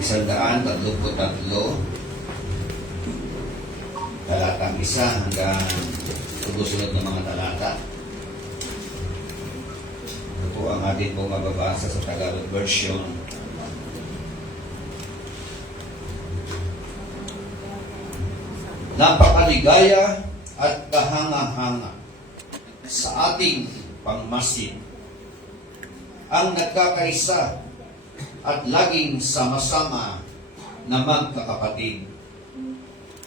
133, talatang 1 hanggang susunod ng mga talata. Ito po ang atin pong mababasa sa Tagalog version. Napakaligaya at kahanga-hanga sa ating pangmasid ang nagkakaisa at laging sama-sama na magkakapatid.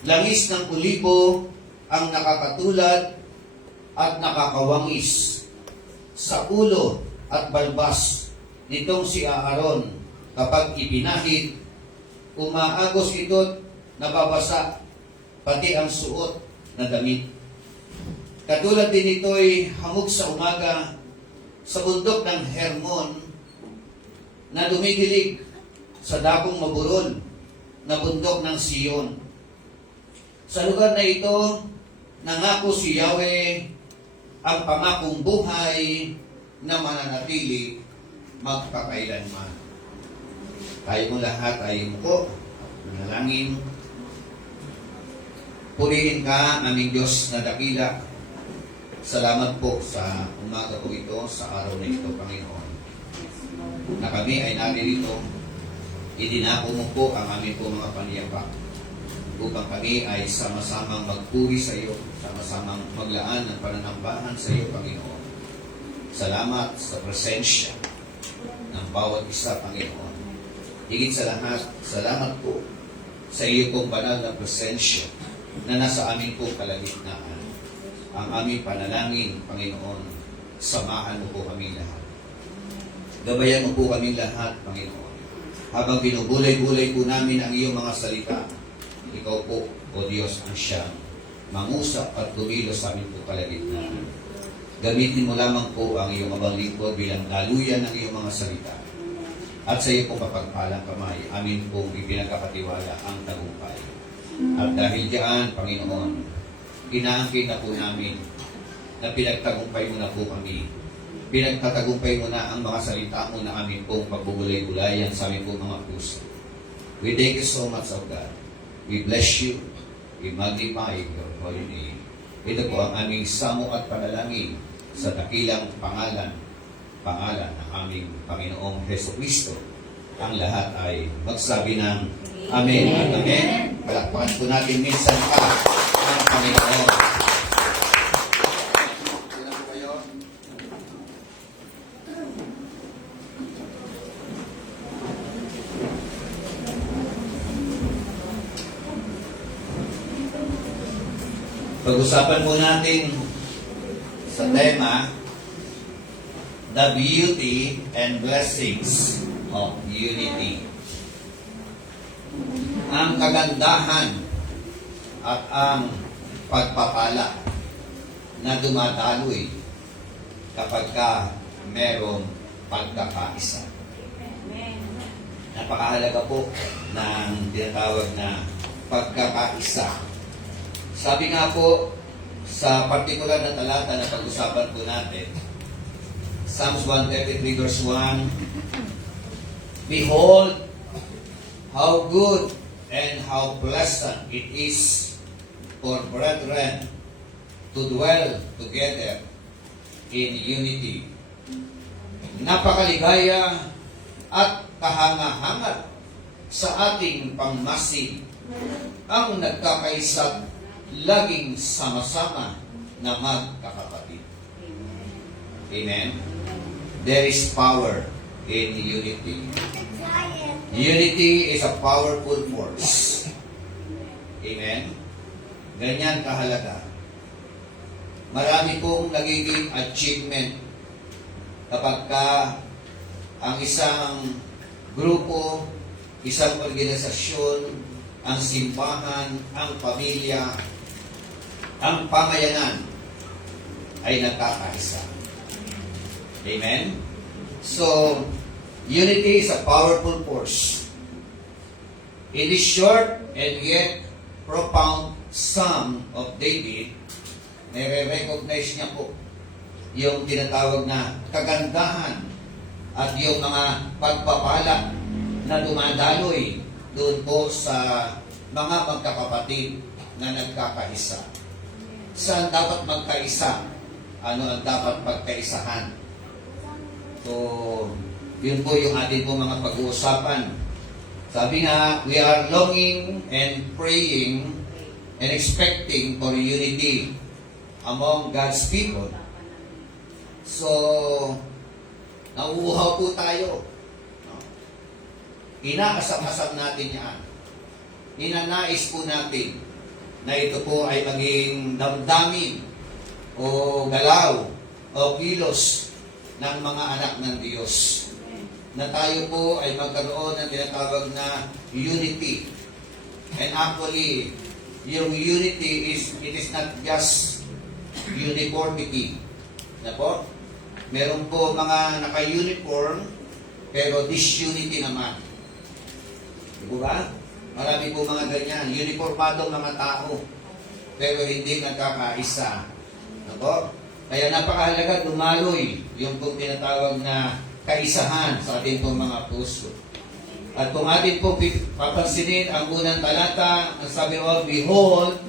Langis ng kulibo ang nakakatulad at nakakawangis sa ulo at balbas nitong si Aaron. Kapag ipinahid, umaagos ito't nababasa pati ang suot na damit. Katulad din ito'y hamog sa umaga sa bundok ng Hermon na dumidilig sa dakong maburol na bundok ng Siyon. Sa lugar na ito, nangako si Yahweh ang pangakong buhay na mananatili magpakailanman. Tayo mo lahat ay umuko, manalangin. Purihin ka, aming Diyos na dakila. Salamat po sa umaga po ito, sa araw na ito, Panginoon, na kami ay naririto. Idinako mo po ang aming po mga paniyapak upang kami ay sama-samang magpuri sa iyo, sama-samang maglaan ng pananambahan sa iyo, Panginoon. Salamat sa presensya ng bawat isa, Panginoon. Higit sa lahat, salamat po sa iyo pong banal na presensya na nasa amin po kalagitnaan. Ang aming panalangin, Panginoon, samahan mo po kami lahat. Gabayan mo po kami lahat, Panginoon. Habang binubulay-bulay po namin ang iyong mga salita, ikaw po, O Diyos, ang siyang mangusap at kumilos sa amin po kalagitnaan. Gamitin mo lamang po ang iyong abang lingkod bilang daluyan ng iyong mga salita. At sa iyo pong mapagpalang kamay, amin pong ipinagkakatiwala ang tagumpay. At dahil diyan, Panginoon, inaangkin na po namin na pinagtagumpay mo na po kami. Pinagtatagumpay mo na ang mga salita mo na amin pong pagbubulay-bulayan sa amin pong mga puso. We thank you so much, O God. We bless you. We magnify your holy name. Ito po ang aming samo at panalangin sa dakilang pangalan ng aming Panginoong Jesucristo. Ang lahat ay magsabi ng Amen at Amen. Palakpakan po natin minsan pa ang Panginoon. Pag-usapan po natin sa tema, the beauty and blessings of unity. Ang kagandahan at ang pagpapala na dumadaloy kapag ka merong pagkakaisa. Napakahalaga po ng tinatawag na pagkakaisa. Sabi nga po, sa partikular na talata na pag-usapan po natin, Psalms 133 verse 1, Behold, how good and how pleasant it is for brethren to dwell together in unity. Napakaligaya at kahanga-hanga sa ating pangmasid ang nagkakaisa laging sama-sama na magkakapatid. Amen? There is power in unity. Unity is a powerful force. Amen? Ganyan kahalaga. Marami pong nagiging achievement kapag ka ang isang grupo, isang organisasyon, ang simbahan, ang pamilya, ang pamayanan ay nagkakaisa. Amen? So, unity is a powerful force. In this short and yet profound Psalm of David, nare-recognize niya po yung tinatawag na kagandahan at yung mga pagpapala na dumadaloy doon po sa mga magkakapatid na nagkakaisa. Saan dapat magkaisa? Ano ang dapat pagkaisahan? So, yun po yung ating po mga pag-uusapan. Sabi nga, we are longing and praying and expecting for unity among God's people. So, nauuhaw po tayo. Inaasam-asam natin yan. Inanais po natin na ito po ay maging damdamin o galaw o kilos ng mga anak ng Diyos. Na tayo po ay magkaroon ng tinatawag na unity. And actually, yung unity it is not just uniformity. Na po? Meron po mga naka-uniform, pero disunity naman. Di ba? Marami po mga ganyan. Uniformadong mga tao, pero hindi nagkakaisa. Na po? Kaya napakahalaga dumaloy yung pong tinatawag na kaisahan sa ating pong mga puso. At kung atin po papansinin ang unang talata, ang sabi mo, behold,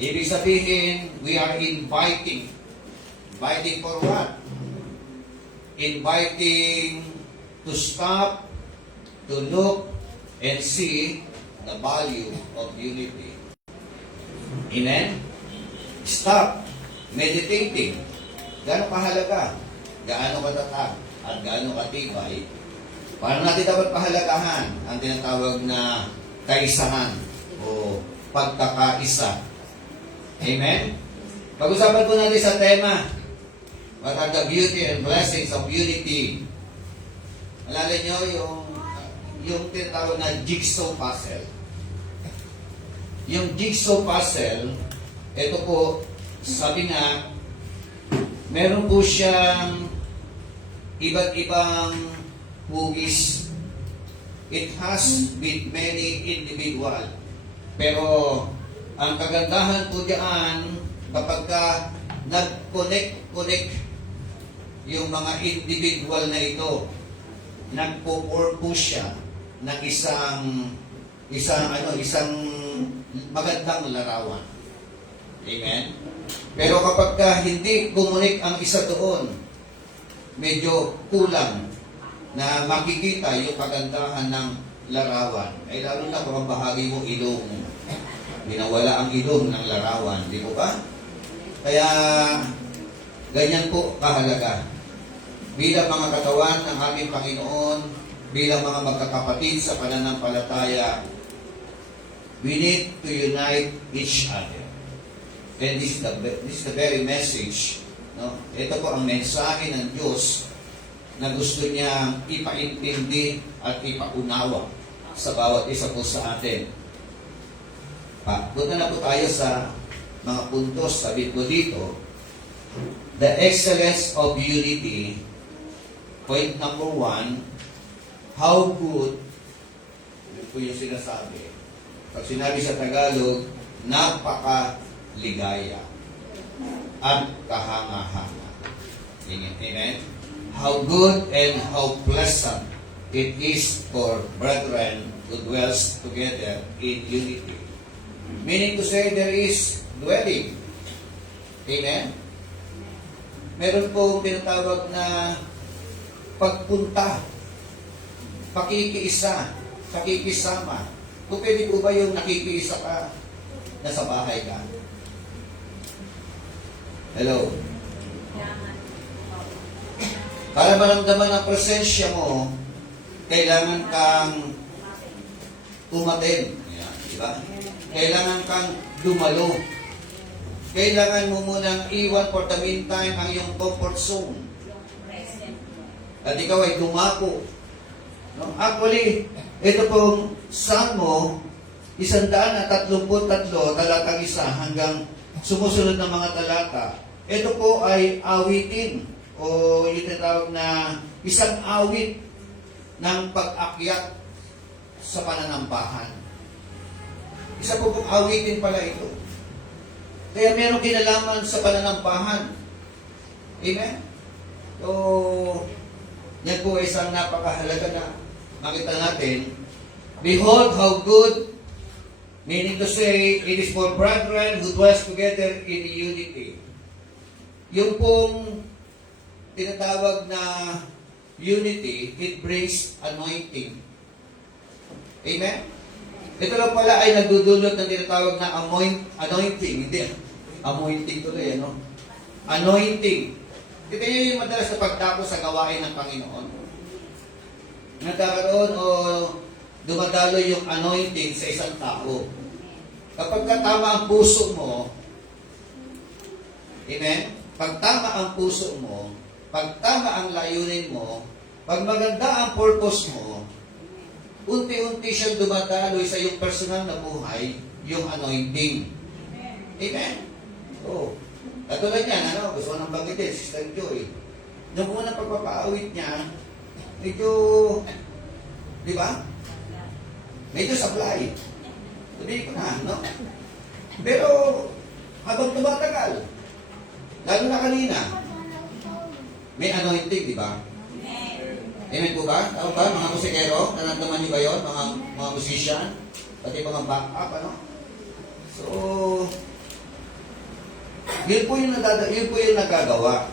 ibig sabihin, we are inviting. Inviting for what? Inviting to stop, to look, and see the value of unity. Amen? Stop meditating. Gaano kahalaga? Gaano katatag? At gaano katibay? Paano natin dapat pahalagahan ang tinatawag na kaisahan o pagkakaisa? Amen? Pag-usapan po natin sa tema, what are the beauty and blessings of unity? Alala nyo yung tinatawag na jigsaw puzzle. Yung jigsaw puzzle, ito po, sabi nga, meron po siyang iba't ibang hugis. It has with many individual. Pero ang kagandahan po diyan, kapag ka nag-connect yung mga individual na ito, nagpo-form po siya ng isang magandang larawan. Amen? Pero kapag ka hindi kumunik ang isa doon, medyo kulang na makikita yung kagandahan ng larawan. Ay lalo na kung ang bahagi mo ilong. Binawala ang ilong ng larawan. Di po ba? Kaya ganyan po kahalaga. Bilang mga katawan ng aming Panginoon, bilang mga magkakapatid sa pananampalataya, we need to unite each other. And this is the very message. No? Ito po ang mensahe ng Diyos na gusto niya ipaintindi at ipaunawa sa bawat isa po sa atin. Punta na po tayo sa mga puntos. Sabi ko dito, the excellence of unity. Point number 1, how good, yun po yung sinasabi. Pag sinabi sa Tagalog, napakaligaya at kahanga-hanga. Amen? How good and how pleasant it is for brethren to dwell together in unity. Meaning to say, there is dwelling. Amen? Meron po tinatawag na pagpunta, pakikiisa, pakikisama. Kung pwede po ba yung nakikiisa ka, nasa bahay ka? Hello? Para maramdaman ang presensya mo, kailangan kang umaten. Di ba? Kailangan kang dumalo. Kailangan mo munang iwan for the meantime ang iyong comfort zone. At ikaw ay dumako. No? Actually, ito pong Salmo, 133, talatang 1 hanggang sumusunod ng mga talata. Ito po ay awitin o yung tinatawag na isang awit ng pag-akyat sa pananampahan. Isa po pong awitin pala ito. Kaya merong kinalaman sa pananampahan. Amen? So, yan po ay isang napakahalaga na makita natin, behold how good, meaning to say, it is for brethren who dwells together in unity. Yung pong tinatawag na unity, it brings anointing. Amen? Ito lang pala ay nagdudulot ng tinatawag na anointing. Hindi, anointing tuloy, ano? Anointing. Ito yung madalas na pagdako sa gawain ng Panginoon. Nagkakaroon o dumadalo yung anointing sa isang tao. Kapag tama ang puso mo, amen? Pag tama ang puso mo, pag tama ang layunin mo, pag maganda ang purpose mo, unti-unti siyang dumadaloy sa iyong personal na buhay, yung anointing. Amen? Oo. Katulad niyan, gusto ko nang banggitin, Sister Joy. Nung unang pagpapaawit niya, medyo, di ba? Medyo supply. Sabihin ko na, no? Pero, habang tumatagal, lalo na kanina, may anointing, di ba? Amen po ba? Tao ba, mga musikero? Nanandaman niyo ba yun? Mga musician? Pati mga back-up, ano? So, yun po yung nagagawa.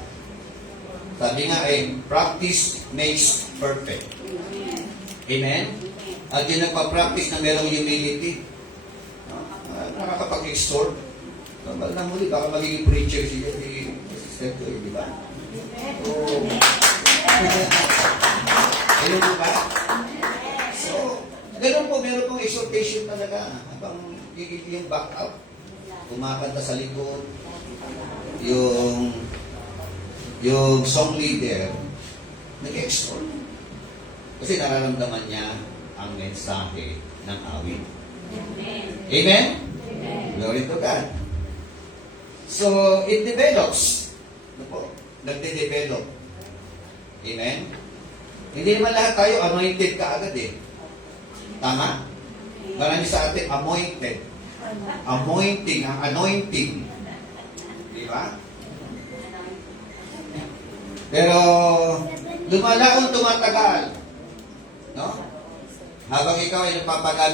Sabi nga ay, practice makes perfect. Amen? At yung nagpa-practice na merong humility, nakakapag-exhort. Kapag na muli, baka magiging preacher siya, si Sister Joy, di ba? So, ayun po ba? So, ganun po, meron pong exhortation talaga. Habang yung back-up, kumakanta sa likod, yung song leader, nag-exhort. Kasi nararamdaman niya ang mensahe ng awit. Amen? Glory to God. So, it develops. Ano po? Nagde-develop. Amen? Hindi naman lahat tayo anointed ka agad eh. Tama? Marami sa atin anointed. Anointing, ang anointing. Di ba? Pero, lumalaon tumatagal. No? Habang ikaw ay nagpapagal.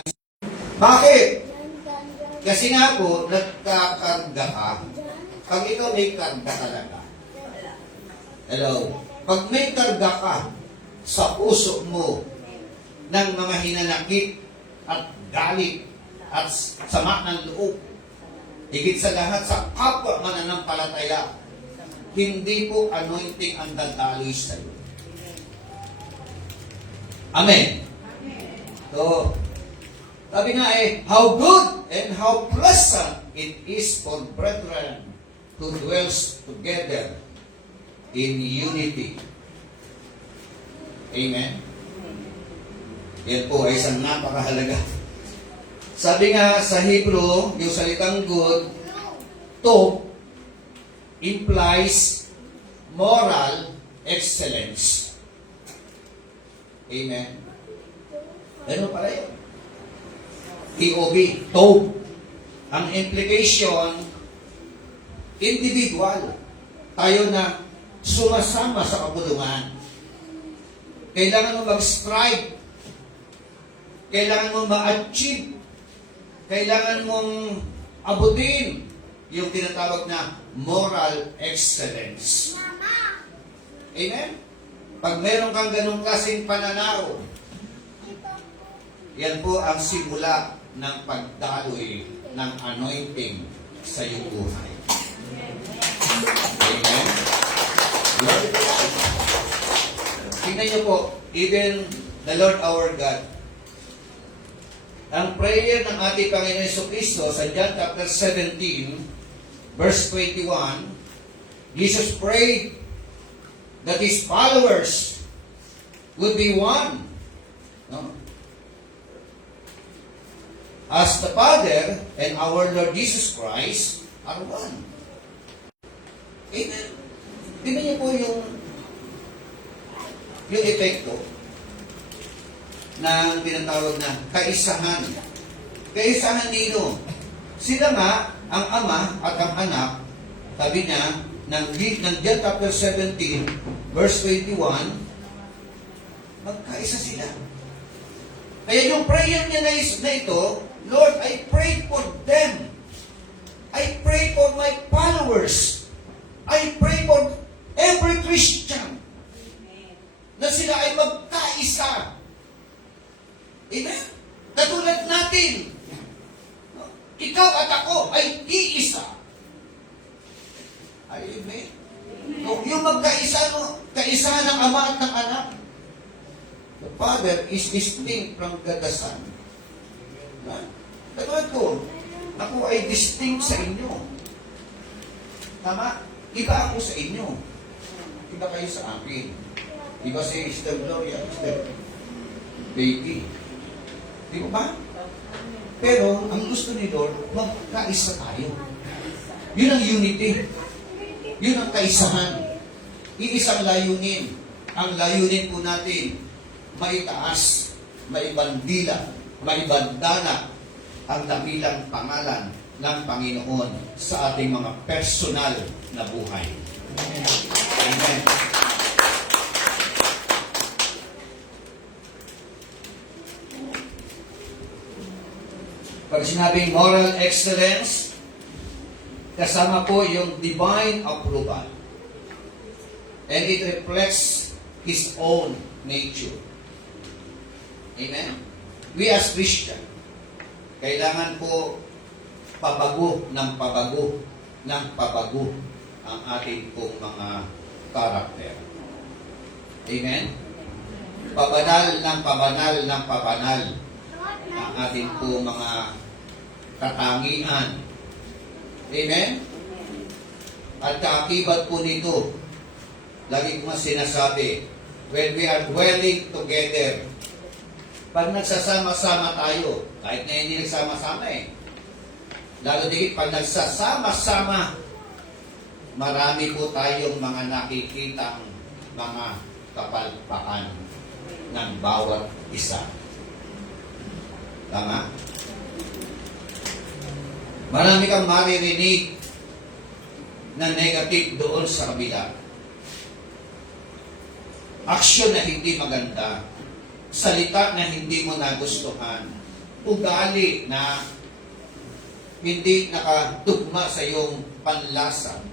Bakit? Kasi nga po, nagkakarga ka. Pag ikaw may karga talaga. Hello? Pag may karga ka sa puso mo ng mga hinanakit at galit at sama ng loob, higit sa lahat sa kapwa mananampalataya, hindi po anointing ang dadaloy sa iyo. Amen. So, sabi nga how good and how pleasant it is for brethren who dwells together in unity. Amen? Yan po ay isang napakahalaga. Sabi nga sa Hebrew, yung salitang good, to implies moral excellence. Amen? Ano pala yun? TOB, TOB. Ang implication, individual. Tayo na sumasama sa kabulungan. Kailangan mo mag-strive. Kailangan mo ma-achieve. Kailangan mong abutin yung tinatawag na moral excellence. Amen? Pag meron kang ganong klaseng pananaw, yan po ang simula ng pagdaloy ng anointing sa iyong buhay. Amen? Lord, tingnan niyo po, even the Lord our God, ang prayer ng ating Panginoon Jesucristo sa John chapter 17, verse 21, Jesus prayed that His followers would be one. No? As the Father and our Lord Jesus Christ are one. Amen. Tingnan niyo po yung epekto ng tinatawag na kaisahan. Kaisahan nino. Sila nga, ang Ama at ang Anak, sabi niya, ng John chapter 17, verse 21, magkaisa sila. Kaya yung prayer niya na ito, Lord, I pray for them. I pray for my followers. I pray for every Christian na sila ay magkaisa. Amen? Katulad natin. Ikaw at ako ay iisa. Amen? Yung magkaisa, kaisa ng Ama at ng Anak. The Father is distinct from the Son. Katulad ko, ako ay distinct sa inyo. Tama? Iba ako sa inyo. Iba kayo sa akin. Iba si Sister Gloria, Sister Baby. Di ba? Pero, ang gusto ni Lord, magkaisa tayo. Yun ang unity. Yun ang kaisahan. Iisang layunin. Ang layunin po natin, maitaas, maibandila, maibandana ang dakilang pangalan ng Panginoon sa ating mga personal na buhay. Amen. Pag sinabing moral excellence, kasama po yung divine approval. And it reflects His own nature. Amen? We as Christian, kailangan po pabago ng pabago ng pabago ang ating pong mga karakter. Amen? Pabanal ng pabanal ng pabanal ang ating pong mga katangian. Amen? At kaakibat po nito, lagi ko nga sinasabi, when we are dwelling together, pag nagsasama-sama tayo, kahit na hindi nagsama-sama lalo digit pag nagsasama-sama, marami po tayong mga nakikitang mga kapalpakan ng bawat isa. Tama? Marami kang maririnig na negative doon sa kabila. Aksyon na hindi maganda, salita na hindi mo nagustuhan, ugali na hindi nakatugma sa iyong panlasa.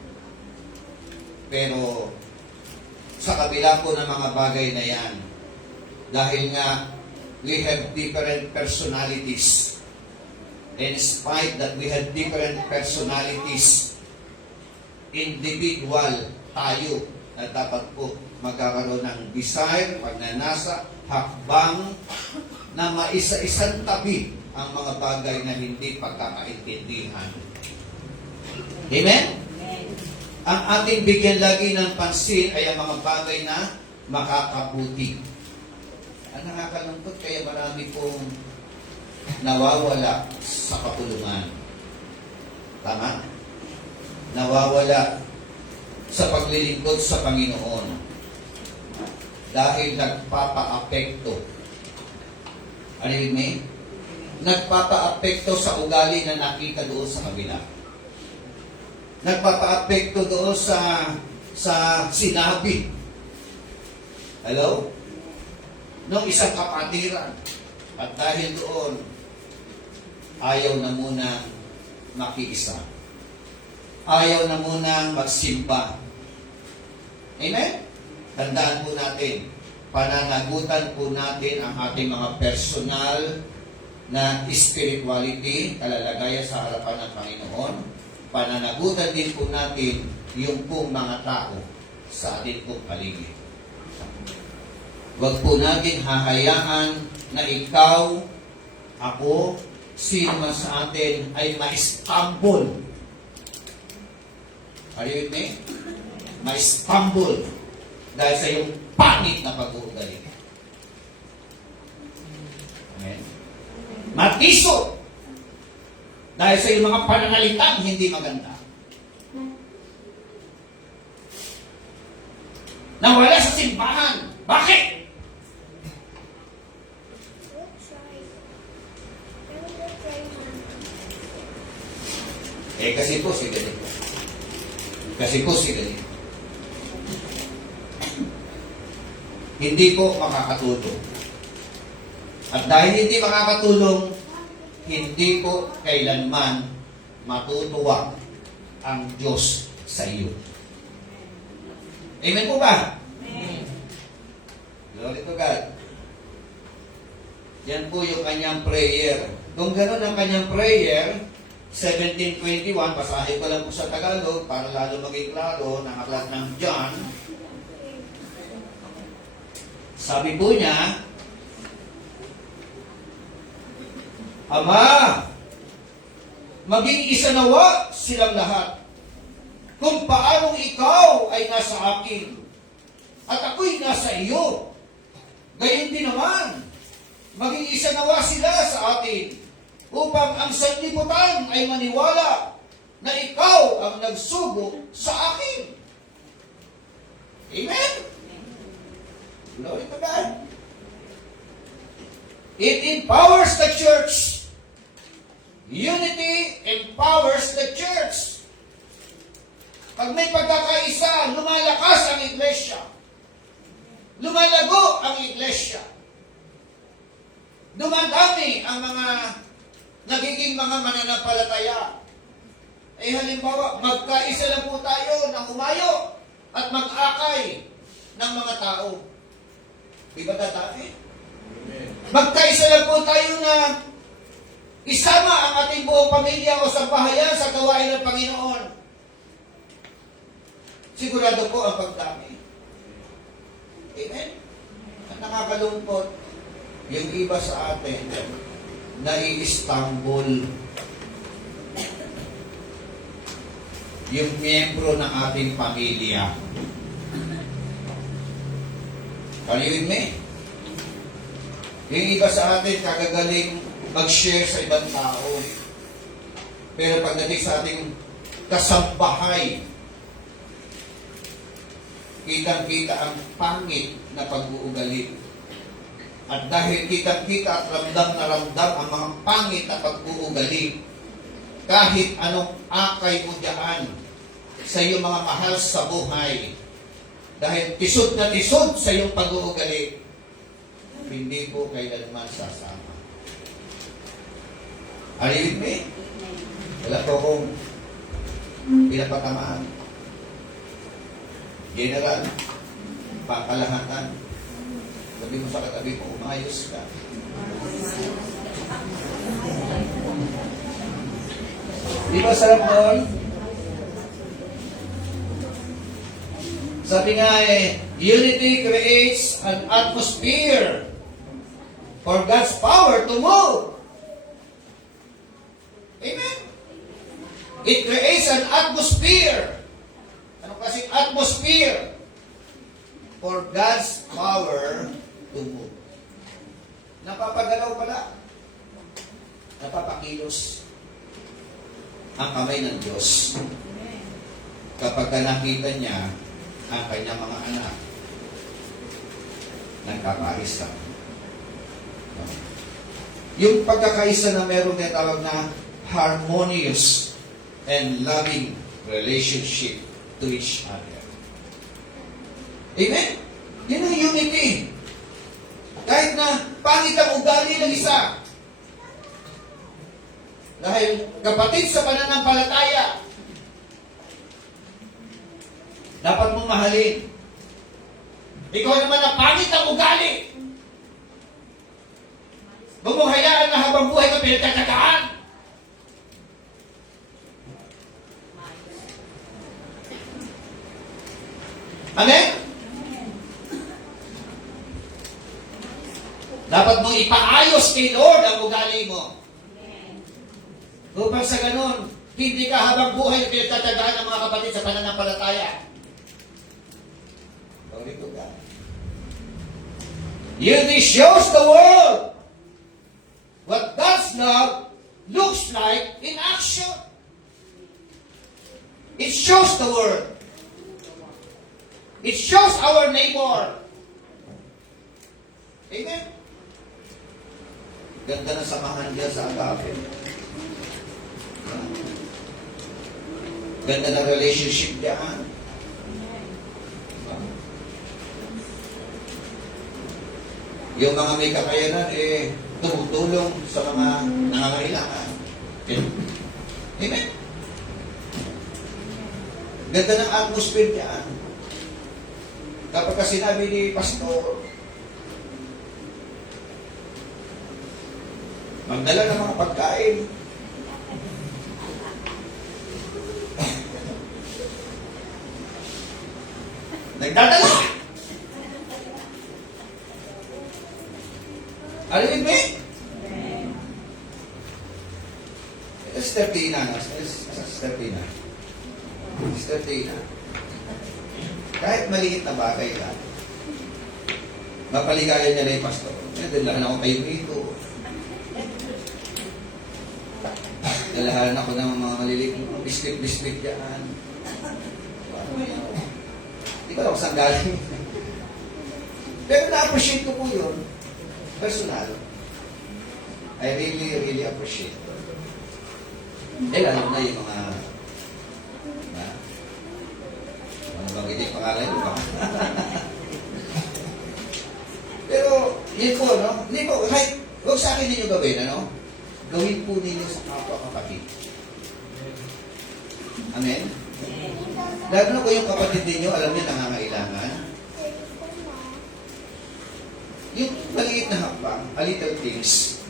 Pero sa kabila po ng mga bagay na yan, dahil nga we have different personalities, in spite that we have different personalities, individual tayo na dapat po magkakaroon ng desire, pagnanasa, hakbang na maisa-isang tabi ang mga bagay na hindi pagkakaintindihan. Amen? Ang ating bigyan lagi ng pansin ay ang mga bagay na makakabuti. Ang nakakalungkot kaya marami pong nawawala sa kapulungan. Tama? Nawawala sa paglilingkod sa Panginoon dahil nagpapa-apekto. Ano yun, may? Nagpapa-apekto sa ugali na nakita doon sa kabila. Nagpapa-apekto doon sa sinabi. Hello? Nung isang kapatiran. At dahil doon, ayaw na munang makiisa. Ayaw na munang magsimba. Amen? Tandaan po natin, pananagutan po natin ang ating mga personal na spirituality, kalalagayan sa harapan ng Panginoon. Pananagutan din po natin yung pong mga tao sa ating pong paligid. Huwag po natin hahayaan na ikaw, ako, sino man sa atin ay ma-stumble. Are you with me? Ma-stumble dahil sa iyong pangit na pag-uugali. Amen? Matiso dahil sa iyong mga pananalitang hindi maganda. Nawala sa simbahan. Bakit? Kasi po si ganito. Kasi po si ganito. Hindi po makakatulong. At dahil hindi makakatulong, hindi po kailanman matutuwa ang Diyos sa iyo. Amen po ba? Amen. Glory to God. Yan po yung kanyang prayer. Kung gano'n ang kanyang prayer, 17:21, basahin ko lang po sa Tagalog para lalo maging klaro ng aklat ng John. Sabi po niya, Ama, maging isa nawa silang lahat. Kung paanong ikaw ay nasa akin at ako'y nasa iyo, gayon din naman, maging isa nawa sila sa atin upang ang sanlibutan ay maniwala na ikaw ang nagsugo sa akin. Amen? Glory to God. It empowers the church. Unity empowers the church. Pag may pagkakaisa, lumalakas ang iglesia. Lumalago ang iglesia. Dumadami ang mga nagiging mga mananampalataya. Eh halimbawa, magkaisa lang po tayo ng umayo at mag-akay ng mga tao. Di ba tatapin? Magkaisa lang po tayo na isama ang ating buong pamilya o sambahayan sa gawain ng Panginoon. Sigurado po ang pagdami. Amen? At nakakalungkot, yung iba sa atin, nai-Istanbul yung miyembro ng ating pamilya. Are you with me? Yung iba sa atin, kagagaling mag-share sa ibang tao. Pero pagdating sa ating kasambahay, kitang-kita ang pangit na pag-uugali. At dahil kitang-kita at ramdam na ramdam ang mga pangit na pag-uugali, kahit anong akay mo dyan sa iyong mga mahal sa buhay, dahil tisod na tisod sa iyong pag-uugali, hindi po kailanman sasama. Are you with me? Wala po akong pinapatamaan. General, pakalahatan. Sabi mo sa katabi mo, umayos ka. Di ba sarap doon? Sabi nga unity creates an atmosphere for God's power to move. Amen? It creates an atmosphere. Anong klaseng atmosphere? For God's power to move. Napapagalaw pala. Napapakilos ang kamay ng Diyos kapag nakita niya ang kanyang mga anak nagkakaisa. Yung pagkakaisa na meron na tawag na harmonious and loving relationship to each other. Amen? Yan ang unity. Kahit na pangit ang ugali ng isa. Dahil kapatid sa pananampalataya, dapat mong mahalin. Ikaw naman na pangit ang ugali. Huwag mong hayaan na habang buhay ka pinagtatagaan. Amen? Dapat mong ipaayos kay Lord ang ugali mo. Upang sa ganun, hindi ka habang buhay na pinagtatagaan ng mga kapatid sa pananampalataya. Glory to God. Unity shows the world what God's love looks like in action. It shows the world. It shows our neighbor. Amen? Ganda na samahan niya sa agape. Ganda na relationship diyan. Yung mga may kakayanan, tumutulong sa mga nangangailangan. Amen? Ganda ng atmosphere niyan. Kapag sinabi ni Pastor, magdala ng mga pagkain, nagdadala! Alin mo eh? Sister Tina, no? Sister Tina. Sister Tina. Kahit maliit na bagay lang, mapaligayan niya na yung pastor. Dalahan ako kayo dito. Dalahan ako ng mga maliliit, biscuit dyan. Hindi ko alam kung saan galing. Pero na-appreciate ko po yun. Personal. I really appreciate it. Alam na yung mga banggitin pangalan ko ba? Pero, yun po, no? Hindi po, kahit, huwag sa akin ninyo gawin, ano? Gawin po ninyo sa kapwa-kapatid. Amen? Lalo na po yung kapatid ninyo, alam niyo nangangailangan. Yung maliit na hakbang, a little things,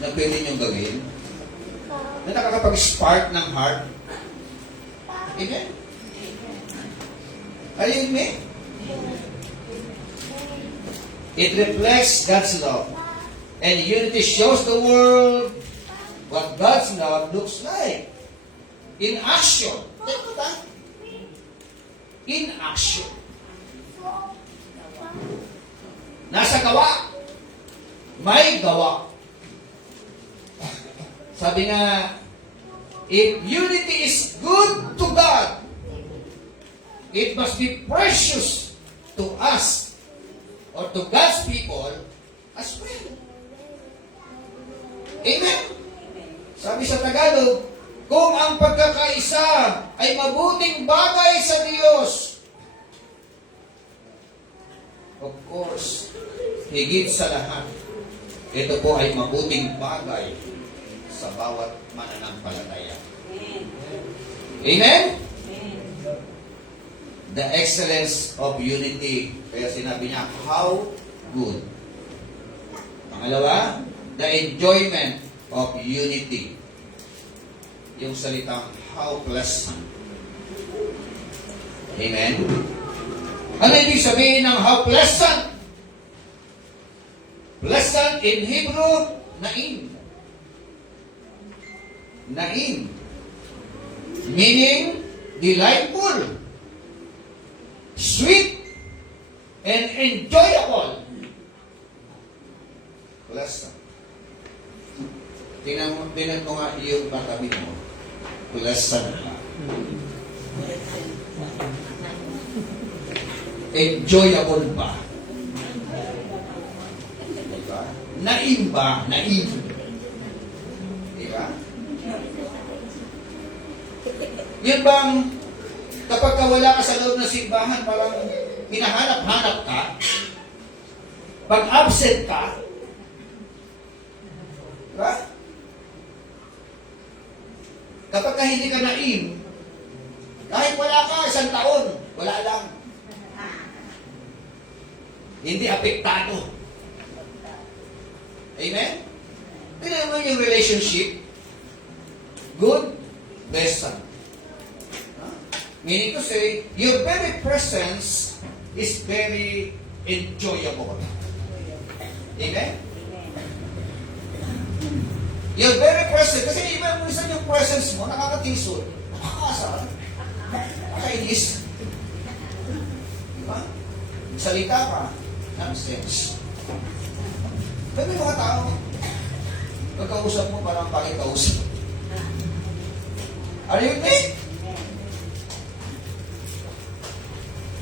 na pwede niyong gawin, na nakakapag-spark ng heart. Amen? Are you with me? It reflects God's love. And unity shows the world what God's love looks like. In action. In action. Nasa gawa. May gawa. Sabi nga, if unity is good to God, it must be precious to us or to God's people as well. Amen? Sabi sa Tagalog, kung ang pagkakaisa ay mabuting bagay sa Diyos, of course, higit sa lahat, ito po ay mabuting bagay sa bawat mananampalataya. Amen? The excellence of unity. Kaya sinabi niya, how good. Pangalawa, the enjoyment of unity. Yung salitang how pleasant. Amen? Ano ibig sabihin ng how pleasant? Pleasant in Hebrew, naim. Naim. Meaning, delightful, sweet, and enjoyable. Pleasant. Tinan mo nga yung katabi mo. Pleasant ka. Enjoyable ba? Diba? Naim ba? Naim. Diba? Yun bang kapag wala ka sa loob ng simbahan, parang hinahanap-hanap ka, pag absent ka, diba? Kapag ka hindi ka naim, kahit wala ka, 1 taon, wala lang. Hindi apektado. Amen? Tignan mo yung relationship, good, pleasant. Meaning to say, your very presence is very enjoyable. Amen? Your very presence, kasi iba minsan yung presence mo, nakakatisod, nakakasar, nakakainis. Diba? Salita ka, nonsense. Pero may mga tao, pagkausap mo, parang bakit kausap. Are you with me?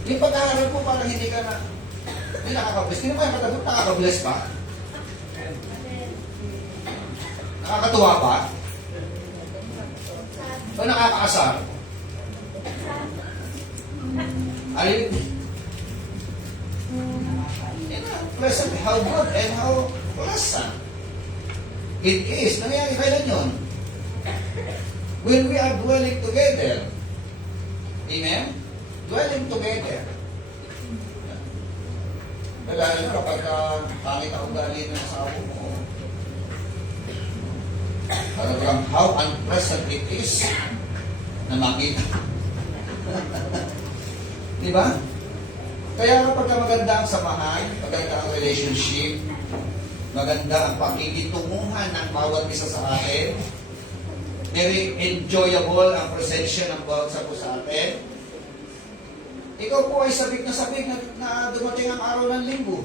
Yung pag-aaral mo, parang hindi ka na, hindi nakaka-bless. Hindi mo yung katagot, nakaka-bless pa? Nakakatuwa ba? O nakakaasar? Ayun. Pleasant, how good and how plus son. It is. Nangyayari kailan yun? When we are dwelling together. Amen? Dwelling together. Lalo na kapag pangit ang ugali ng asawa mo, talagang how unpleasant it is na makita. Di ba? Kaya kapag maganda ang samahan, maganda ang relationship, maganda ang pakikitunguhan ng bawat isa sa atin, very enjoyable ang presensya ng bawat isa po sa atin, ikaw po ay sabik na dumating ang araw ng linggo.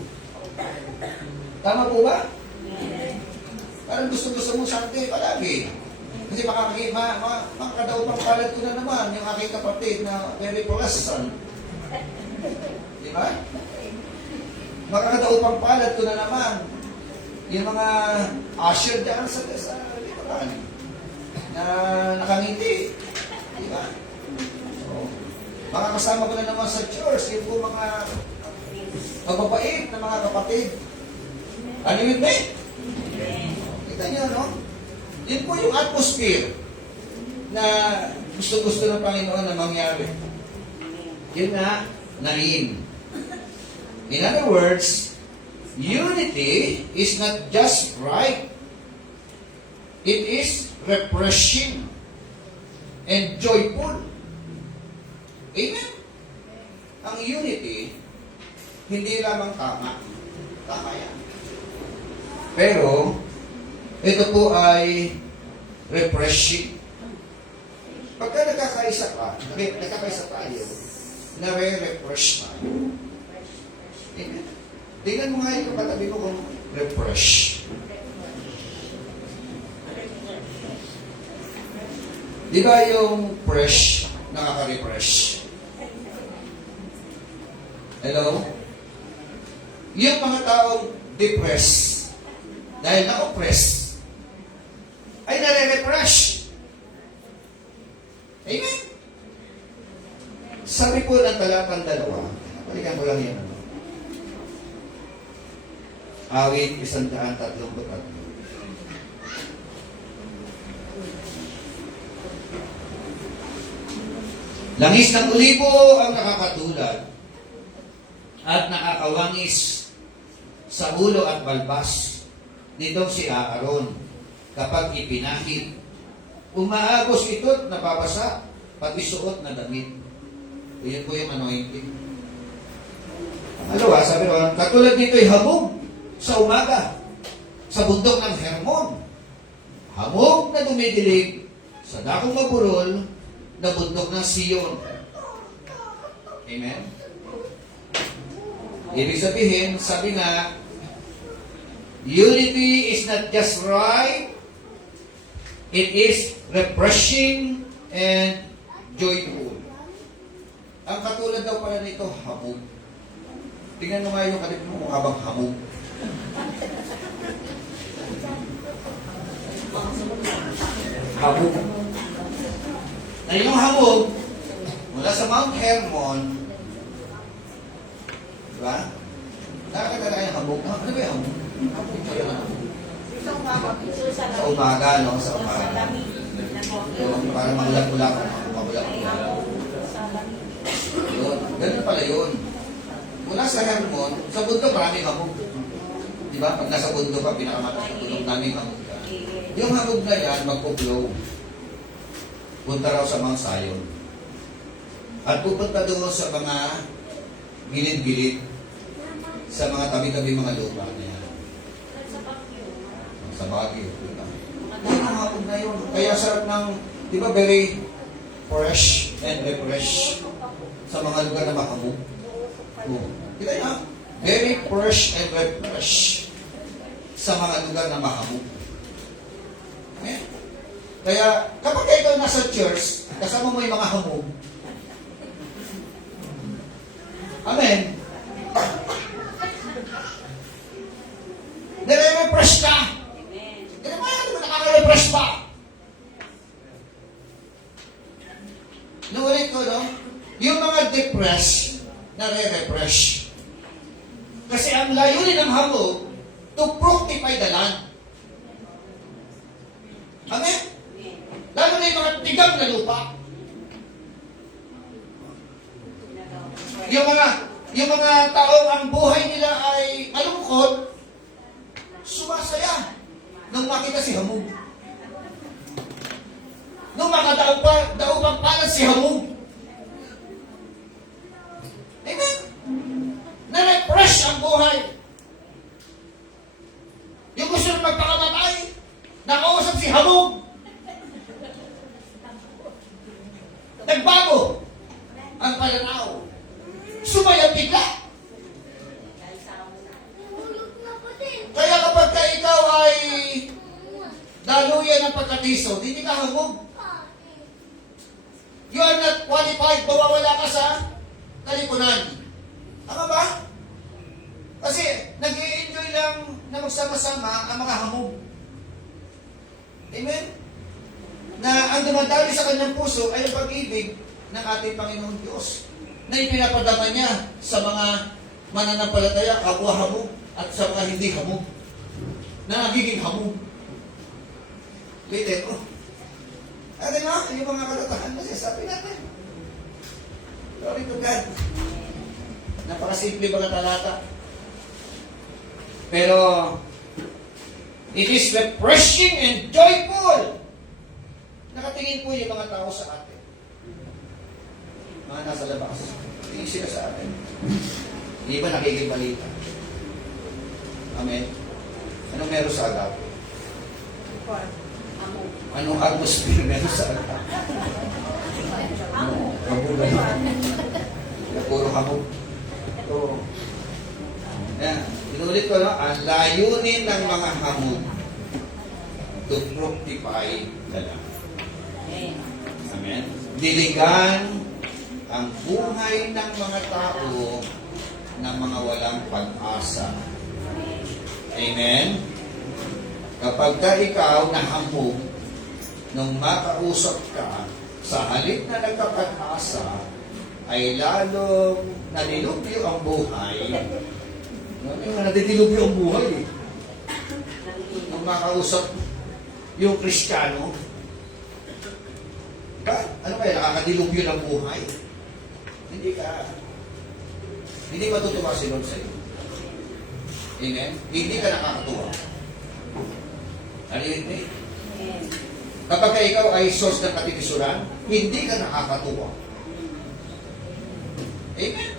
Tama po ba? Parang gusto-gusto mo Sunday palagi. Kasi makakadaw pang palad ko na naman yung aking kapatid na very pleasant. Di ba? Makakadaw pang palad ko na naman yung mga usher dyan sa lipunan na nakangiti. Di ba? Makakasama ko na naman sa church, yung po mga mababait na mga kapatid. Ano yun ba? Kita nyo, no? Yun po yung atmosphere na gusto-gusto ng Panginoon na mangyari. Yun na rin. In other words, unity is not just right. It is refreshing and joyful. Amen? Ang unity, hindi lamang tama. Tama yan. Pero, ito po ay refreshing. Pagka nagkakaisa tayo, nare-refresh tayo. Amen? Tingnan mo nga yung katabi mo kung refresh. Di ba yung fresh, nakaka-refresh? Hello? Yung mga taong depressed, dahil na-oppress, ay nare-refresh. Amen? Sabi po ng talatang 2, balikan ko lang yan. Awit 133. Langis ng ulibo ang nakakatulad at nakakawangis sa ulo at balbas nitong si Aaron kapag ipinahid. Umaagos ito't napapasa pati suot na damit. Iyan po yung anointing. Pangalawa, sabi naman, katulad nito'y habog sa umaga sa bundok ng Hermon. Habog na dumidilig sa dakong maburol na bundok ng Sion. Amen? Ibig sabihin, sabi nga, unity is not just right, it is refreshing and joyful. Ang katulad daw pala nito, hamog. Tingnan mo nga yung kalip mo mukha bang hamog. Hamog. Na yung hamog, mula sa Mount Hermon, diba? Nakakita na yung hamog. Ano ba yung hamog? Sa umaga, no? Sa umaga. Yung para mangulak-ulak. Yun. Ganun pala yun. Mula sa Hermon, sa bundok maraming hamog. Diba? Pag nasa bundok ka, pinakamataas sa bundok namin hamog ka. Yung hamog na yan, magpo-flow. Punta raw sa Mount Zion. At pupunta doon sa mga gilid-gilid, sa mga tabi-tabi mga lupa na yan. Sa Baguio. Diba? Yung hamog na yun. Kaya sarap ng, di ba, very fresh and refresh sa mga lugar na mahamog. Kita nyo, very fresh and refresh sa mga lugar na mahamog. Amen? Kaya, kapag ikaw nasa church, kasama mo yung mga hamog. Amen? Nire-refresh ka. Hindi mo yan, nakaka-refresh pa. Nuulit ko, no? Yung mga depressed, nare-refresh. Kasi ang layunin ng hamog, to fructify lupa. Yung mga taong ang buhay nila ay malungkot, sumasaya nung makita si Hamog. Nung makadaupang palad si Hamog. Amen? Na-refresh ang buhay. Yung gusto nang magpakamatay, nakausap si Hamog. Nagbago ang pananaw. Sumayang bigla. Kaya kapag ka ikaw ay daluyan ng pagkatiso, hindi ka Hamog. You are not qualified, mawawala ka sa kalipunan. Tama ba? Kasi nag-i-enjoy lang na magsama-sama ang mga Hamog. Amen? Na ang dumadali sa kanyang puso ay ang pag-ibig ng ating Panginoon Diyos na ipinapadama niya sa mga mananampalataya, kapwa Hamog, at sa mga hindi Hamog, na nagiging Hamog. Wait, ano nga, yung mga kalatahan na sabi natin. Glory to God. Napakasimple mga talata. Pero, it is refreshing and joyful. Nakatingin po yung mga tao sa atin. Mga nasa labas. Tingin sila sa atin. Hindi ba nakiking balita? Amen. Anong meron sa agape? Anong atmosphere meron sa agape? Hamog. Puro hamog. Ito. Yan. Inulit ko, no? Ang layunin ng mga hamog to fructify the land. Amen. Diligan ang buhay ng mga tao ng mga walang pag-asa. Amen? Kapag ka ikaw nahamog nung makausap ka, sa halip na nagkapag-asa, ay lalong nalilubyo ang buhay. Nadidilubyo ang buhay eh. Nung makausap yung Kristiyano, ano kaya, nakakadilubyo ng buhay? Hindi matutuwa si Lord sa'yo. Amen? Hindi ka nakakatuwa. Narinig mo? Kapag ka ikaw ay source ng katibisuran, hindi ka nakakatuwa. Amen?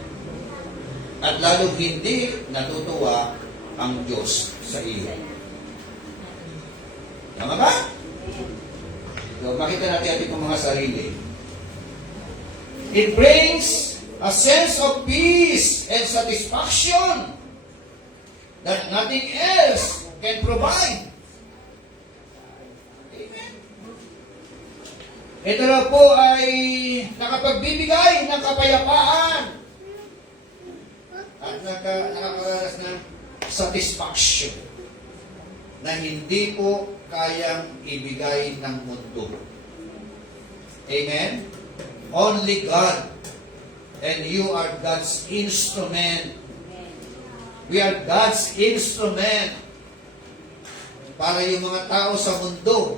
At lalong hindi natutuwa ang Diyos sa iyo. Tama ba? So, makita natin ating mga sarili. It brings a sense of peace and satisfaction that nothing else can provide. Amen. Ito na po ay nakapagbibigay ng kapayapaan at nakakaranas ng satisfaction na hindi po kayang ibigay ng mundo. Amen? Only God. And you are God's instrument. We are God's instrument para yung mga tao sa mundo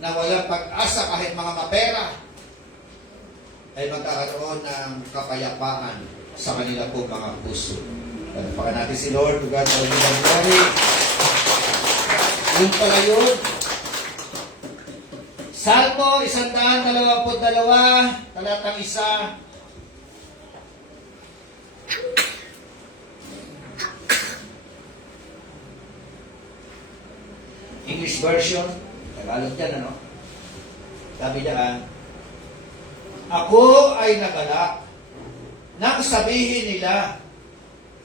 na walang pag-asa kahit mga mapera ay magkakaroon ng kapayapaan sa kanila po mga puso. Pagpakan natin si Lord, to God all the glory. Yung pala yun. Salmo 122, talatang 1. English version, Tagalog yan, ano? Sabi niya, ako ay nagalak nang sabihin nila,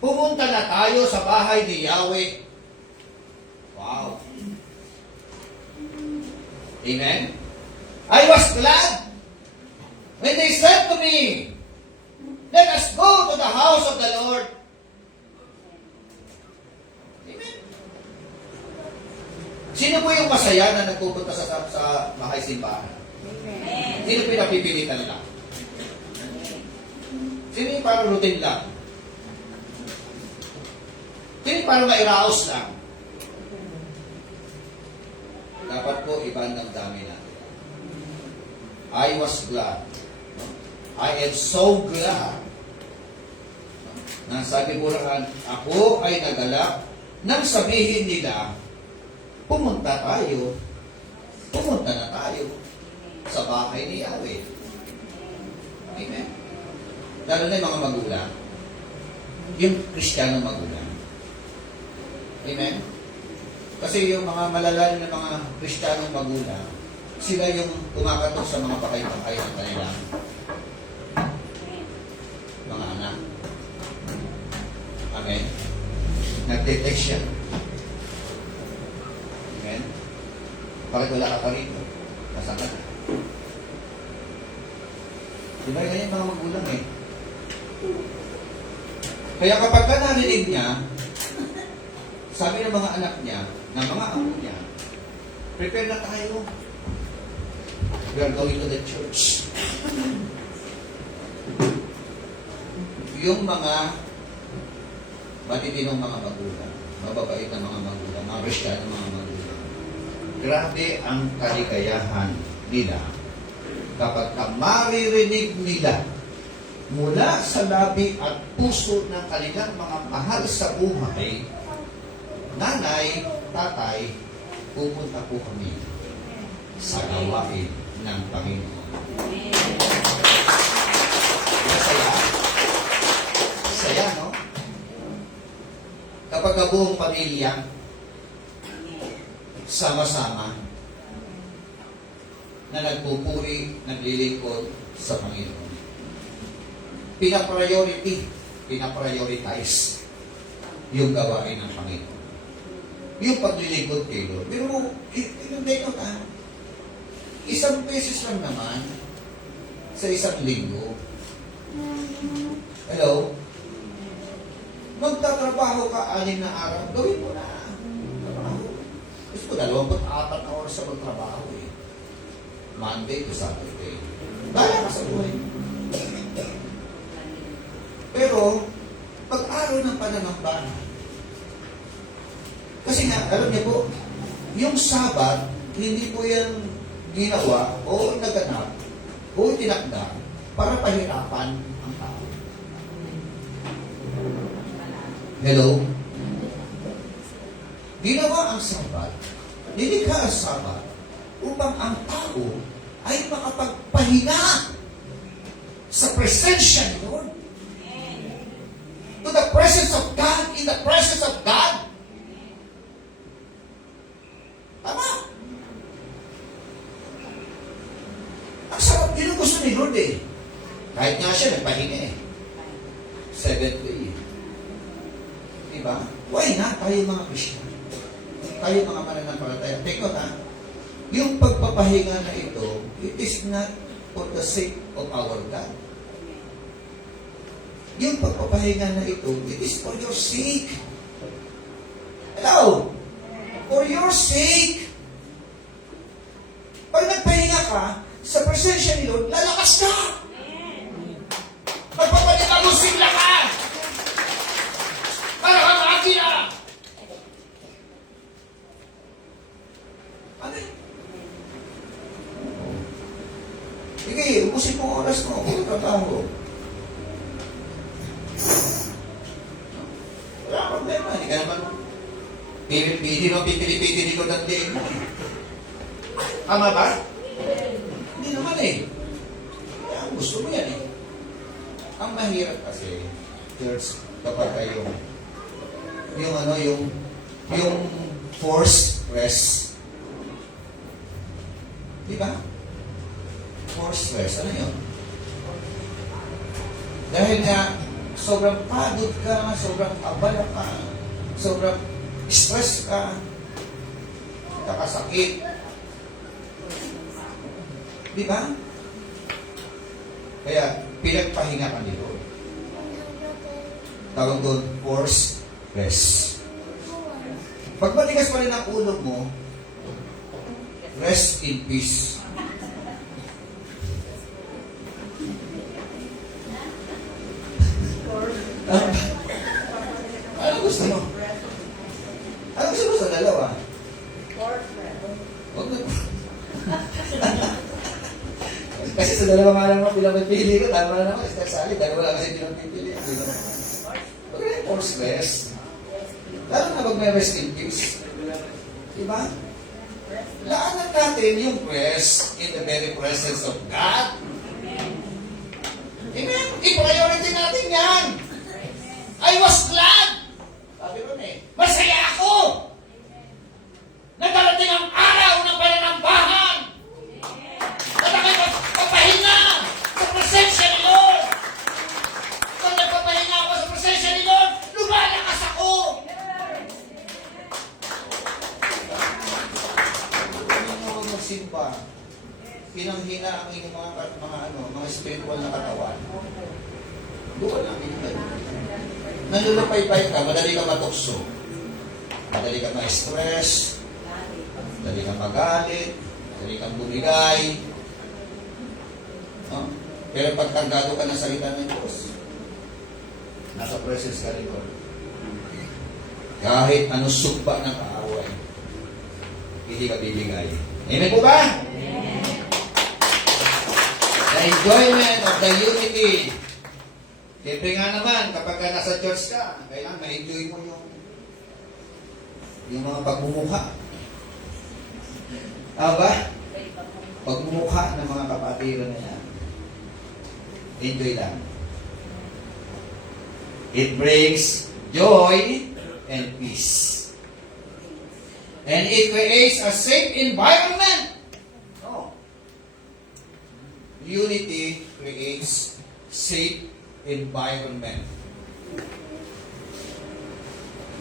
pumunta na tayo sa bahay ni Yahweh. Wow. Amen? I was glad when they said to me, let us go to the house of the Lord. Amen? Sino po yung masaya na nagpupunta sa bahay simbahan? Amen. Sino pinapipilitan lang? Sino yung parang routine lang? Sino yung parang mairaos lang? Dapat po iba ang damdamin natin. I was glad. I am so glad. Na sabi ko lang, ako ay nagalak nang sabihin nila, pumunta tayo. Pumunta na tayo sa bahay ni Yahweh. Amen. Lalo na yung mga magulang. Yung Kristiyano magulang. Amen. Kasi yung mga malalalim na mga Kristiyano magulang, sila yung kumakatok sa mga pakay-pakay ng kanilang mga anak. Amen. Nagde-text siya. Amen. Bakit wala ka pa rito? Nasaan ka na? Di ba ganyan mga magulang eh? Kaya kapag ka narinig niya, sabi ng mga anak niya, ng mga amo niya, prepare na tayo. We are going to the church. Yung mga matitinong mga magulang, mababait na mga magulang, mga Kristiyano mga magulang, grabe ang kaligayahan nila kapag maririnig nila mula sa labi at puso ng kanilang mga mahal sa buhay, nanay, tatay, pupunta po kami sa gawain ng Panginoon. Masaya? Saya, no? Kapag ang buong pamilya, sama-sama, na nagpupuri, naglilingkod sa Panginoon. Pinaprioritize yung gawain ng Panginoon. Yung paglilingkod kay Lord. Pero, hindi ko ta. Isang beses lang naman sa isang linggo. Hello? Magtatrabaho ka 6 na araw, gawin mo na. Trabaho. Gusto ko 24 na oras sa magtrabaho eh. Monday to Saturday. Bala ka sa buhay. Pero, pag-araw ng pananambahan, kasi nga, alam niyo po, yung Sabat, hindi po yan ginawa o naganap o tinakda para pahirapan ang tao. Hello? Ginawa ang Sabat, nilikha ang Sabat upang ang tao ay makapagpahinga sa presensya ni Lord. To the presence of God, in the presence of God. Tama. Ang sarap, yun ang gusto ni Lord eh. Kahit nga siya, nagpahinga eh. 7th day. Diba? Why not? Tayo mga Christian. Tayo mga mananampalataya. Take note ha. Yung pagpapahinga na ito, it is not for the sake of our God. Yung pagpapahinga na ito, it is for your sake. Hello? For your sake. Pag nagpahinga ka, sa presensya ni Lord, lalakas ka. Magpapanibagong sigla ka. Para kang makakina. Ano yun? Sige, ubusin mo oras mo. Kung trabaho. Wala problema. Hindi ka naman pipili ko ng diin mo. Tama ba? Hindi naman eh. Kaya gusto mo yan eh. Ang mahirap kasi, church, kapag kayo, yung forced rest. Di ba? Forced rest. Ano yun? Dahil nga, sobrang pagod ka, sobrang abala ka, sobrang stress ka, kakasakit. Di ba? Kaya, pinagpahinga ka ni Lord. Tawag doon, forced rest. Pag matigas pa rin ang ulo mo, rest in peace. Ano gusto mo? Ano gusto mo sa dalawa? Huwag na. Sa dalawa nga lang mga pinapipili ko, tama na naman, Esther Sally, dalawa lang kasi pinapipili. Huwag na yung force rest. Lalo na pag may rest in peace. Diba? Laanan natin yung rest in the very presence of God. Amen? I-priority natin yan. I was glad. Sabi ron masaya ako. Nadarating ang araw ng pananambahan. At ako'y magpapahinga sa presensya ni Lord. Kung nagpapahinga ako sa presensya ni Lord, lumalakas ako. Huwag magsimba. Pinanghina ang inyong mga spiritual na katawan. Buwan lang ito. Nanlulupay-pay ka, madali ka matukso. Madali ka ma-stress. Madali ka magalit. Madali kang bumigay. No? Pero pag kargado ka ng salita ng Diyos, nasa presence ka rin, Lord. Kahit anong sugba ng kaaway, hindi ka bibigay. Amen po ba? The enjoyment of the unity. Siyempre nga naman, kapag ka nasa church ka, kailangan ma-enjoy mo yung mga pagmumukha. Ba? Pagmumukha ng mga kapatiran na yan. Enjoy lang. It brings joy and peace. And it creates a safe environment. Oh. Unity creates safe environment.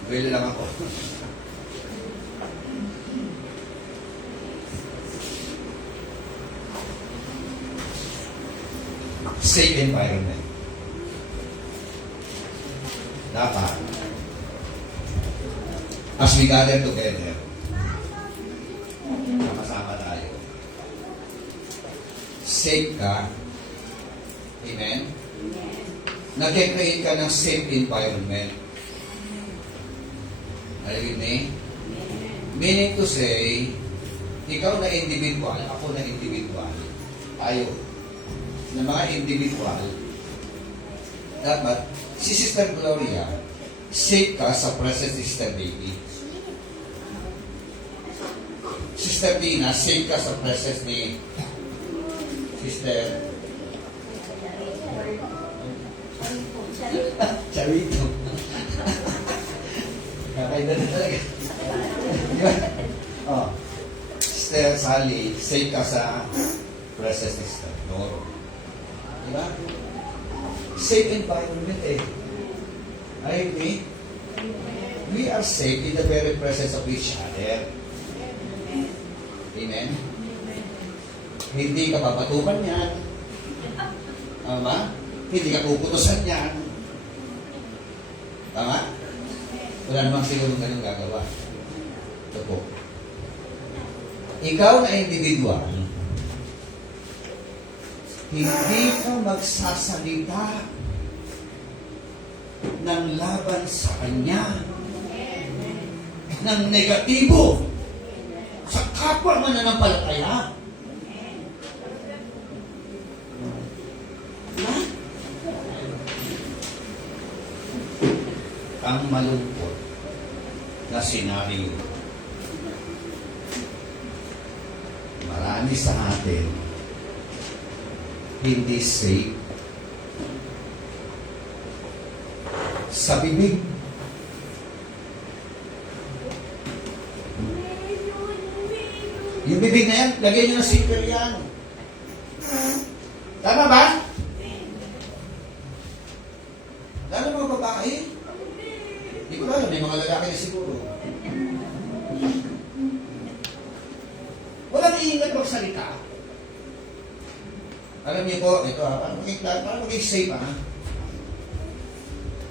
Well lang ako. Safe environment. Dapat. As we gather together, sama-sama tayo. Safe ka. Amen? Nag-create ka ng safe environment. Alam niyo? Meaning to say, ikaw na individual, ako na individual. Tayo, na mga individual, dapat, si Sister Gloria, safe ka sa presence ni Sister Baby. Sister Tina, safe ka sa presence ni Sister Charito. Kakaiba na talaga. Oh. Sister Sally, safe ka sa presence ni Sister Noro. Diba? Safe environment I agree. We are safe in the very presence of each other. Amen? Hindi ka papatukan yan. Tama? Hindi ka puputusan yan. Tama? Wala namang siguro ganun gagawa. Ito po. Ikaw na individual, hindi ka magsasalita ng laban sa Kanya, ng negatibo sa kapwa mananampalataya. Ang malungkot na senaryo. Marami sa atin hindi safe sa bibig. Yung bibig na yan, lagay nyo na zipper yan. Tama ba? Lalo mga babae, hindi ko alam, may mga lalaki na siguro. Walang iingat magsalita. Alam niyo po, ito para maging safe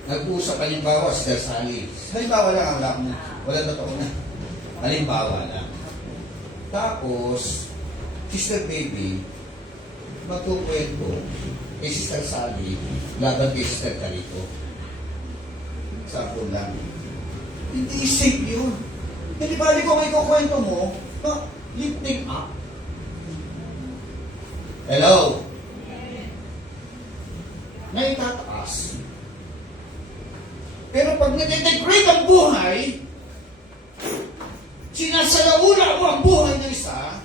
Nag-uusap halimbawa si Sister Sally. Halimbawa lang ang lahat na. Walang totoo na. Halimbawa lang. Tapos, Sister Baby, magkukwento kay Sister Sally laban kay Sister Carito. Sample lang. Hindi safe yun. Hindi bali ko may kukwento mo, lifting up. Hello? na itataas. Pero pag nag-integrate ang buhay, sinasalaula mo ang buhay ng isa,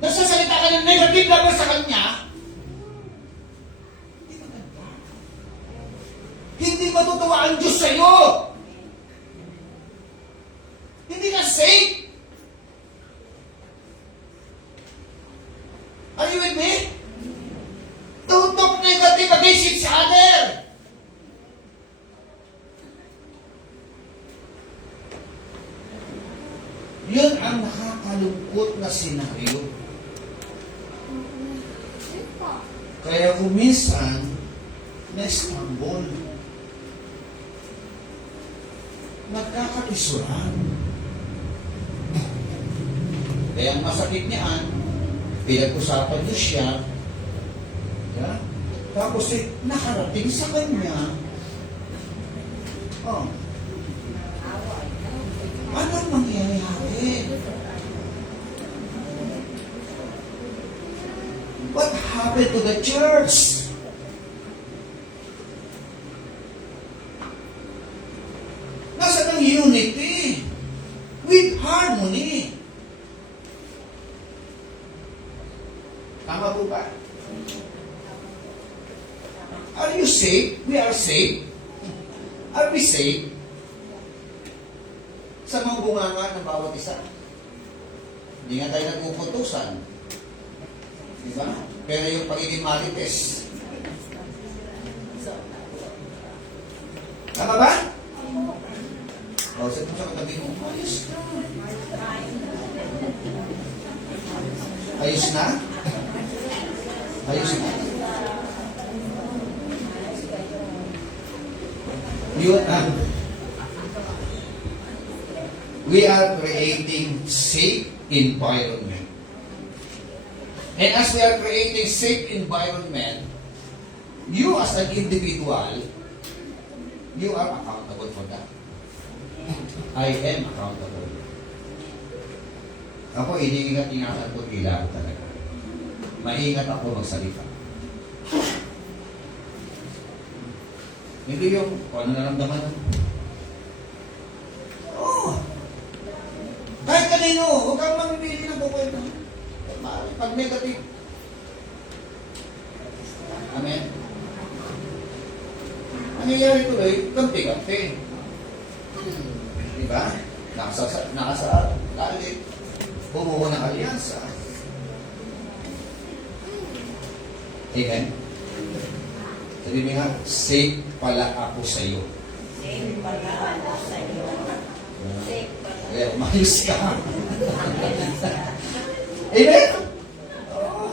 nasasalita ka ng negative laban sa kanya, hindi maganda. Hindi matutuwa ang Diyos sa'yo. Hindi ka safe. Are you with me? Don't talk negative against each other. Yun ang nakakalungkot na senaryo. Kaya kung minsan, na-stumble. Nagkakapisuran. Kaya ang masakit niyan, pinag-usapan niyo siya, yeah? Tapos nakarating sa kanya, oh, anong mangyayari? What happened to the church? Nasaan ang unity? With harmony. Tama po ba? Are you safe? We are safe. Are we safe? Sa mga bunganga ng bawat isa. Hindi nga tayo nagpuputusan. Diba? Pero yung pagiging marites. Tama ba? O, sa kung sa katabi mo, ayos na. Ayos na? Ayos na? We are creating safe environment. And as we are creating safe environment, you as an individual, you are accountable for that. I am accountable. Ako, iniingat-ingatan ko kailangan talaga. Maingat ako magsalita. Hindi yung, kung ano naramdaman mo. Oh! Kahit kanino, huwag kang mamimili ng bukwento. Pag negative. Amen? Ang nangyayari tuloy, kampi-kampi. Diba? Nakasa galit. Bumuho ng alyansa. Amen? Sabi mo nga, safe pala ako sa iyo. Safe pala ako sa iyo. Safe pala. Kaya umayos ka. Amen? Oh.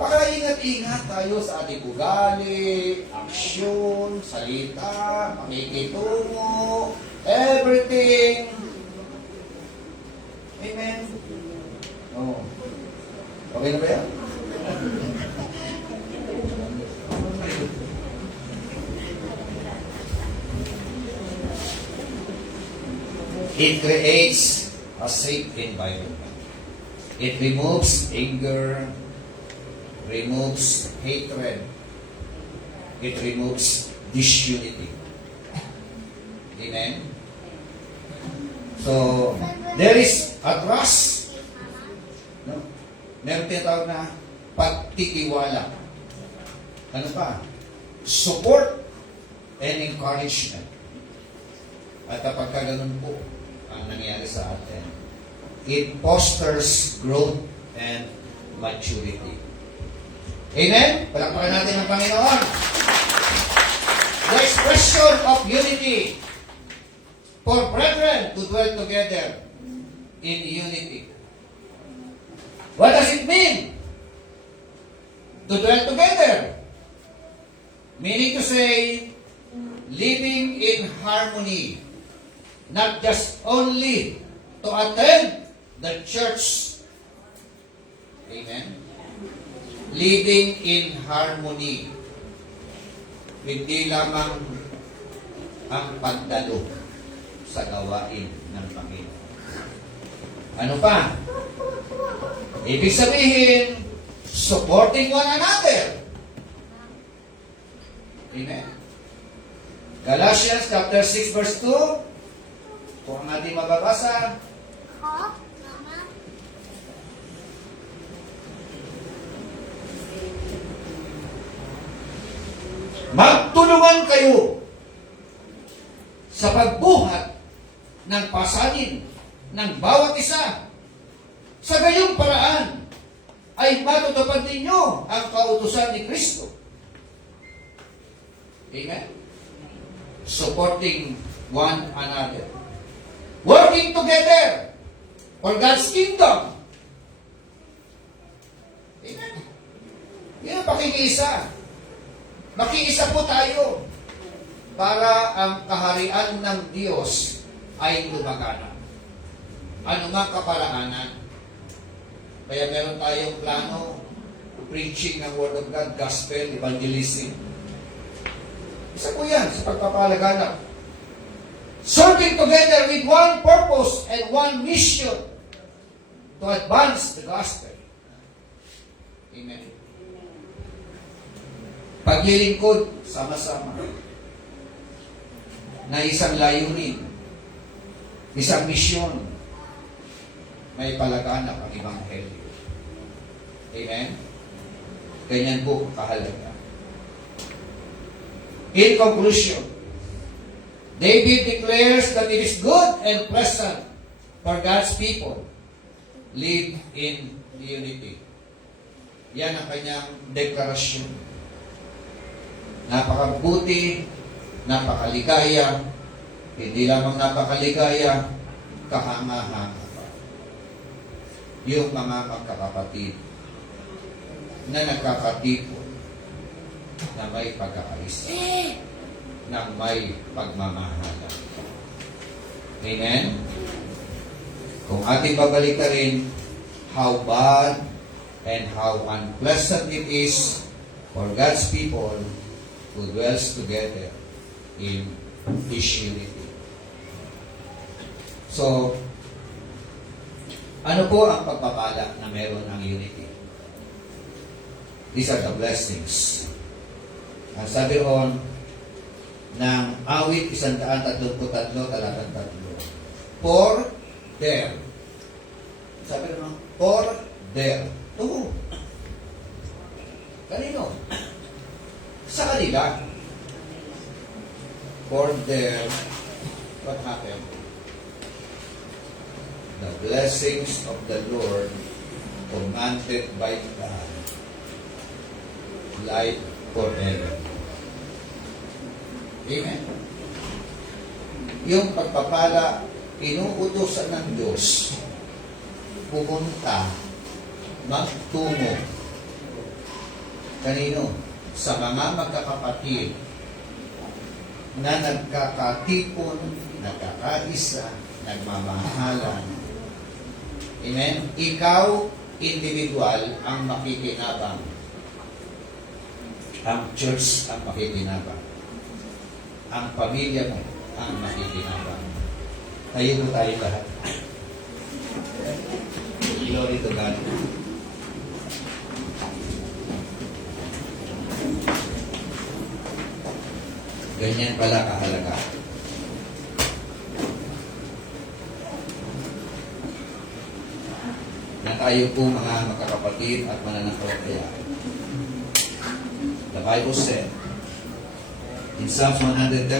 Pakaingat-ingat tayo sa ating ugali, aksyon, salita, pakikitungo, everything. Amen? Oh. Okay na ba yan? It creates a safe environment. It removes anger, removes hatred, it removes disunity. Amen? So, there is a trust. No? Meron tinatawag na pagtitiwala. Ano pa? Support and encouragement. At kapag ganun po ang nangyari sa atin, it fosters growth and maturity. Amen? Palakpakan natin ang Panginoon. The expression of unity for brethren to dwell together in unity. What does it mean? To dwell together. Meaning to say, living in harmony. Not just only to attend the church. Amen? Living in harmony. Hindi lamang ang pagdalo sa gawain ng Panginoon. Ano pa? Ibig sabihin, supporting one another. Amen. Galatians chapter 6 verse 2. Kung ang ating mababasa, magtulungan kayo sa pagbuhat ng pasanin ng bawat isa. Sa gayong paraan ay matutupad ninyo ang kautusan ni Kristo. Amen? Supporting one another. Working together for God's kingdom. Amen? Yan ang pakikiisa. Makiisa po tayo para ang kaharian ng Diyos ay lumaganap. Ano nga kaparaanan? Kaya meron tayong plano, preaching ng Word of God, Gospel, Evangelism. Isa po yan sa pagpapalaganap. Serving together with one purpose and one mission to advance the Gospel. Amen. Paglilingkod, sama-sama. Na isang layunin, isang misyon, may palaganap ang Ebanghelyo. Amen? Ganyan po kahalaga. In conclusion, David declares that it is good and pleasant for God's people live in unity. Yan ang kanyang deklarasyon. Napakabuti, napakaligaya, hindi lamang napakaligaya, kahanga-hanga pa. Yung mga magkakapatid na nagkakatipon na may pagkakaisa, na may pagmamahalan. Amen? Kung ating babalikarin, how bad and how unpleasant it is for God's people who dwells together in His unity. So, ano po ang pagpapala na meron ng unity? These are the blessings. Ang sabi roon ng awit 133, talatang 3. For there. Sabi roon, for there. Oo. Kanino? Sa kanila. For there, what happened? The blessings of the Lord commanded by God life forever. Amen. Yung pagpapala, inuutosan ng Diyos, pupunta, magtungo. Kanino? Sa mga magkakapatid na nagkakatipon, nagkakaisa, nagmamahalan. Amen? Ikaw, individual, ang makikinabang. Ang church ang makikinabang. Ang pamilya mo ang makikinabang. Tayo mo tayo lahat. Glory to God. Ganyan pala kahalaga. Na tayo po mga magkakapatid at mananampalataya. The Bible said in Psalms 133,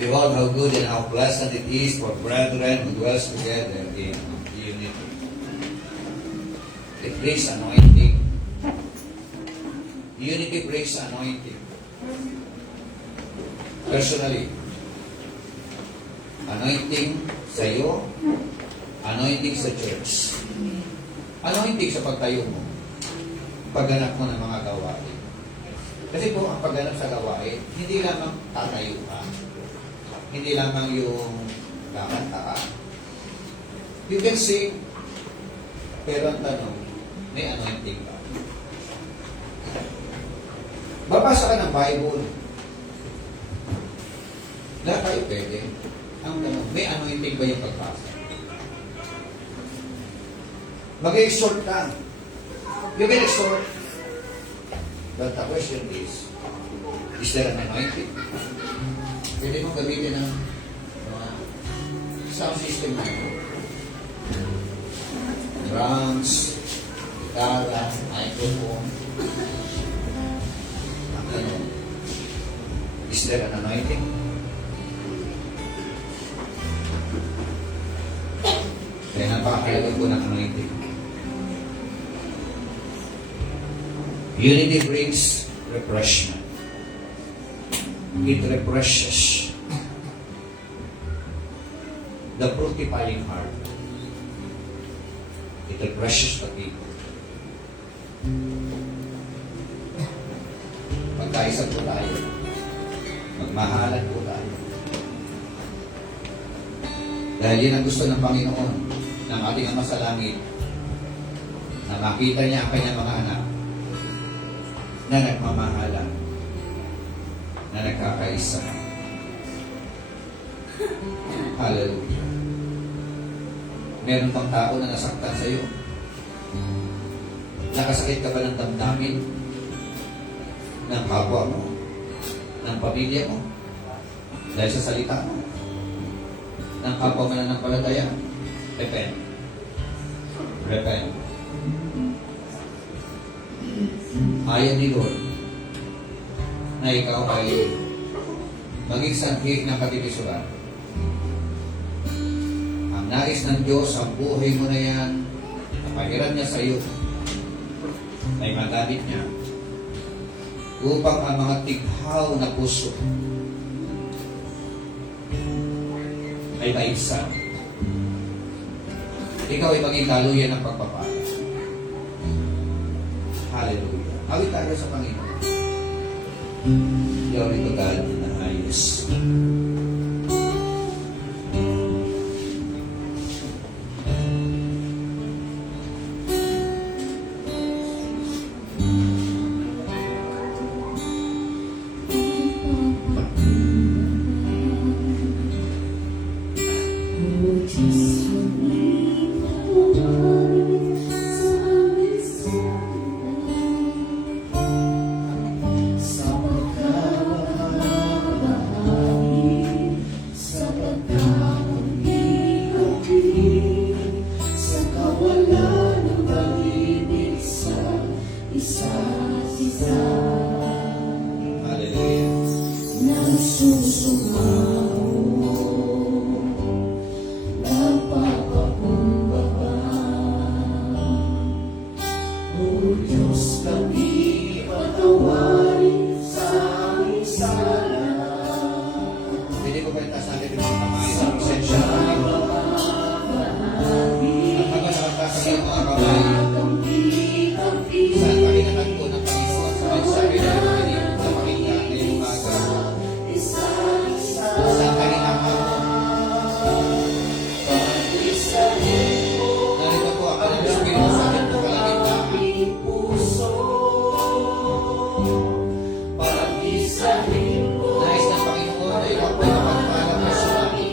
behold how good and how pleasant it is for brethren who dwells together in unity. It brings anointing. Unity brings anointing. Personally, anointing sa iyo, anointing sa church, anointing sa pagtayo mo, pagganap mo ng mga gawain. Kasi po, ang pagganap sa gawain, hindi lamang tatayo ka, hindi lamang yung kakanta ka. You can sing, pero ang tanong, may anointing ka. Babasa ka ng Bible. Lahat tayo pwede. Ang tanong, may anointing ba yung pagbasa? Mag-exhort ka. You can exhort. But the question is there an anointing? Pwede mong gamitin ng mga sound system na ito. Drums, gitara, microphone. Ang tanong, is there an anointing? Kaya napakahalaga po ng anointing. Unity brings refreshment. It refreshes the fructifying heart. It refreshes the people. Magkaisa po tayo. Magmahalan po tayo. Dahil yan ang gusto ng Panginoon, ng ating Ama sa Langit, na makita niya ang kanyang mga anak na nagmamahalan, na nagkakaisa. Hallelujah. Meron bang tao na nasaktan sa iyo? Nakasakit ka ba ng damdamin ng kapwa mo, ng pamilya mo, dahil sa salita mo, ng kapwa mo na ng palataya? Repent. Repent. Ayaw ni Lord na ikaw ay maging sanhi ng katibisuran. Ang nais ng Diyos, ang buhay mo na yan, napahiran niya sa iyo, ay magamit niya upang ang mga tighaw na puso ay maibsan. Ikaw ay maging daluyan ng pagpapala. Hallelujah. Awit tayo sa Panginoon. Glory to God in the highest. Pwede ko ba itaas natin yung mga kamay sa presensya ng Panginoon? At habang nakataas ang iyong mga kamay, saan pakinatan ko ng Panginoon sa mensahe na nakinig sa pakinggan ngayong umaga? Saan pakinatan mo? Narito po ako ng Espiritu sa akin po kalagitnaan. Nais ng Panginoon na ikaw po ay mapagpalang personal.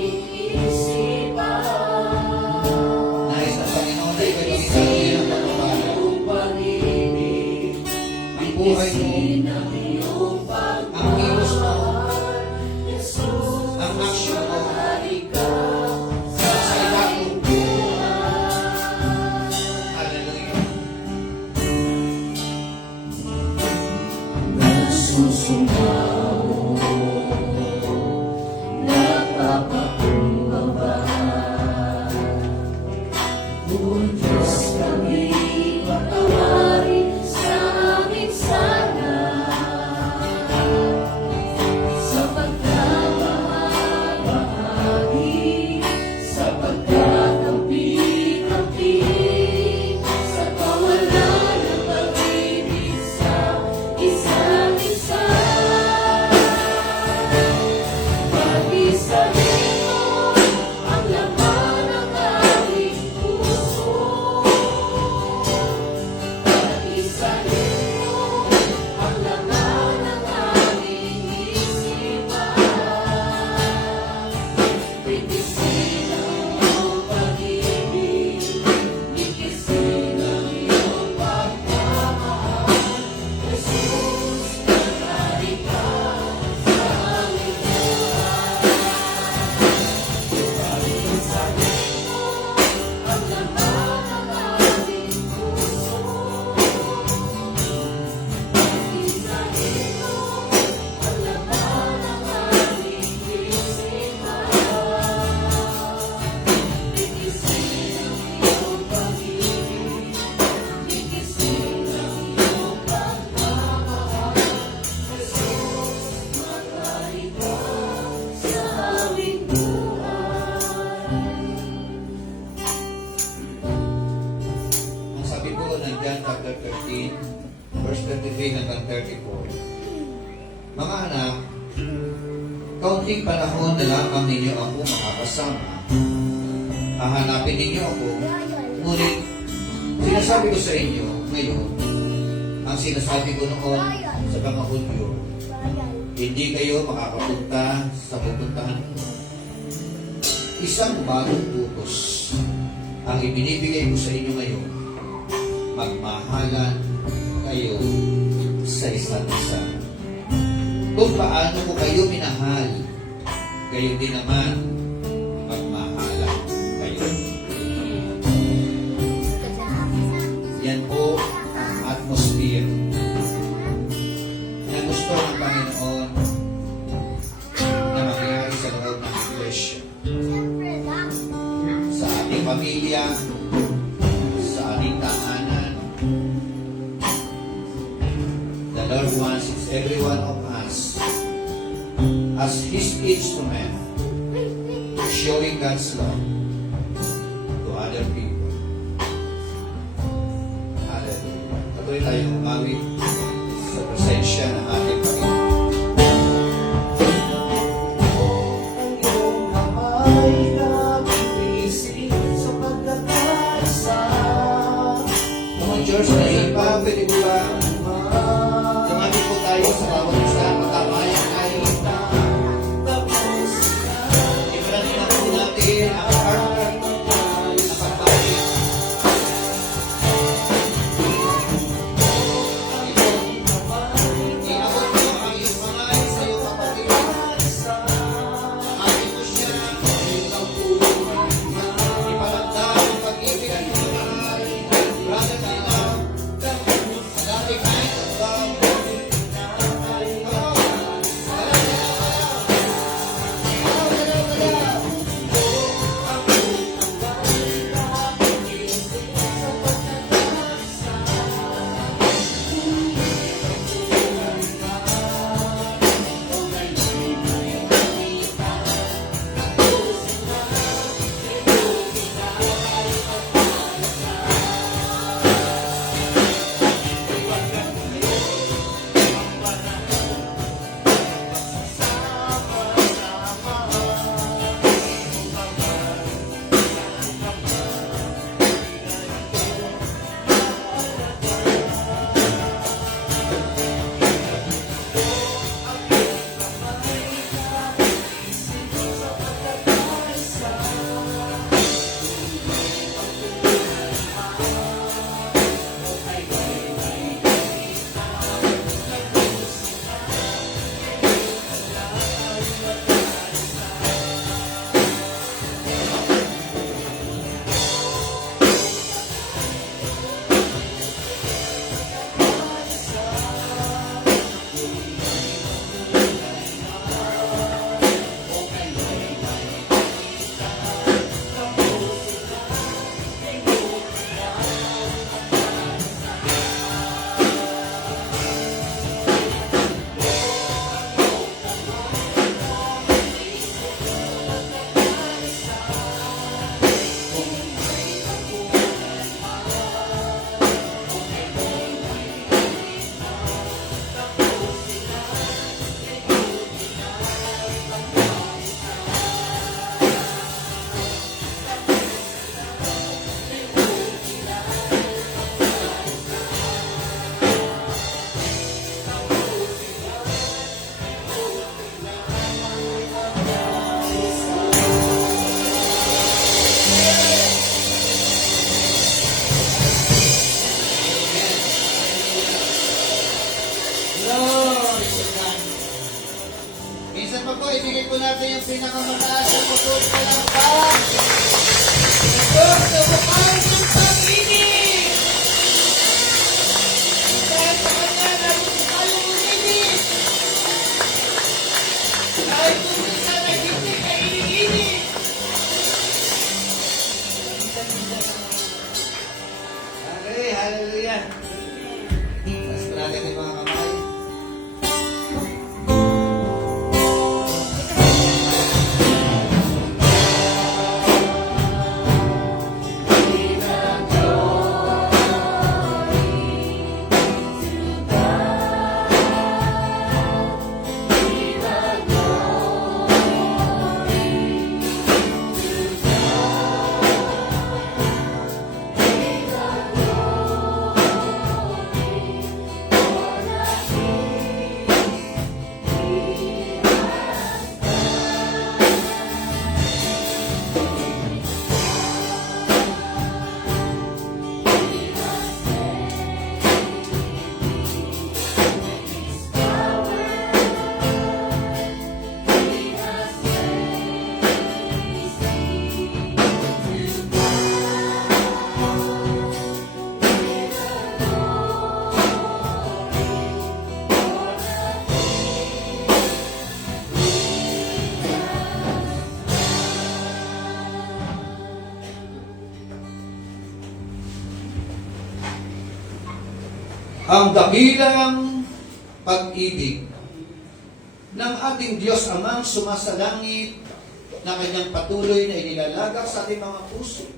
Mga anak, kaunting panahon na lamang ninyo ako makakasama. Hahanapin ninyo ako, ngunit sinasabi ko sa inyo ngayon, ang sinasabi ko noon sa mga Hudyo, hindi kayo makakapunta sa pupuntahan ko. Isang bagong utos ang ibinibigay ko sa inyo ngayon, magmahalan kayo sa isa't isa. Kung paano ko kayo minahal, kayo din naman magmahalan kayo. Yan po ang atmosphere na gusto ng Panginoon na mangyari sa loob ng iglesia. Sa ating pamilya, sa ating tahanan. The Lord wants every one of us as His instrument, showing God's love to other people. Hallelujah. Patuloy tayong umawit sa presensya ng ating Panginoon. Mga George, na pa, pwede ko ba tumami po tayo sa bawat isa, matamayan tayo. Iparami na po natin ang partner na pagbalik. Inabot mo ang iyong kamay sa iyong kapatid. Amay mo siya, iparamdam ang pag-ibig at pagmamahal. Brother, I love. Dati kahit ang love. Minsan pa po, ibigay po natin yung pinakamataas na putol ko ng bawat. Ito, sa bukal ng pag-ibig! Dahil sa kanya, naroon tayong uminig! Dahil kung minsan ay hindi ka iniginig! Okay, hallelujah! Taas po natin yung mga kamay. ang dakilang pag-ibig ng ating Diyos Amang sumasalangit na kanyang patuloy na inilalagak sa ating mga puso.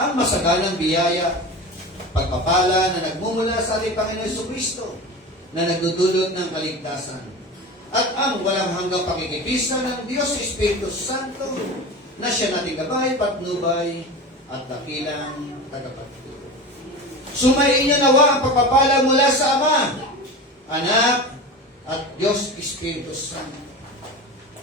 Ang masagalang biyaya, pagpapala na nagmumula sa ating Panginoon Jesucristo na nagdudulot ng kaligtasan. At ang walang hanggang pakikipisa ng Diyos Espiritu Santo na siya nating gabay, patnubay, at dakilang tagapagtulong. Sumayin niyo nawa ang pagpapala mula sa Ama, Anak, at Diyos Espiritu Santo.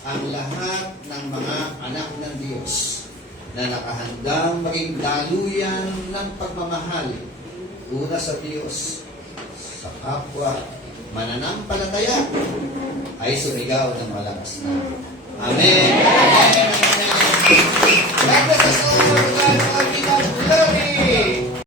Ang lahat ng mga anak ng Diyos na nakahandang maging daluyan ng pagmamahal, una sa Diyos, sa kapwa, mananampalataya, ay sumigaw ng malakas na. Amen! Amen! God bless us all. God, glory!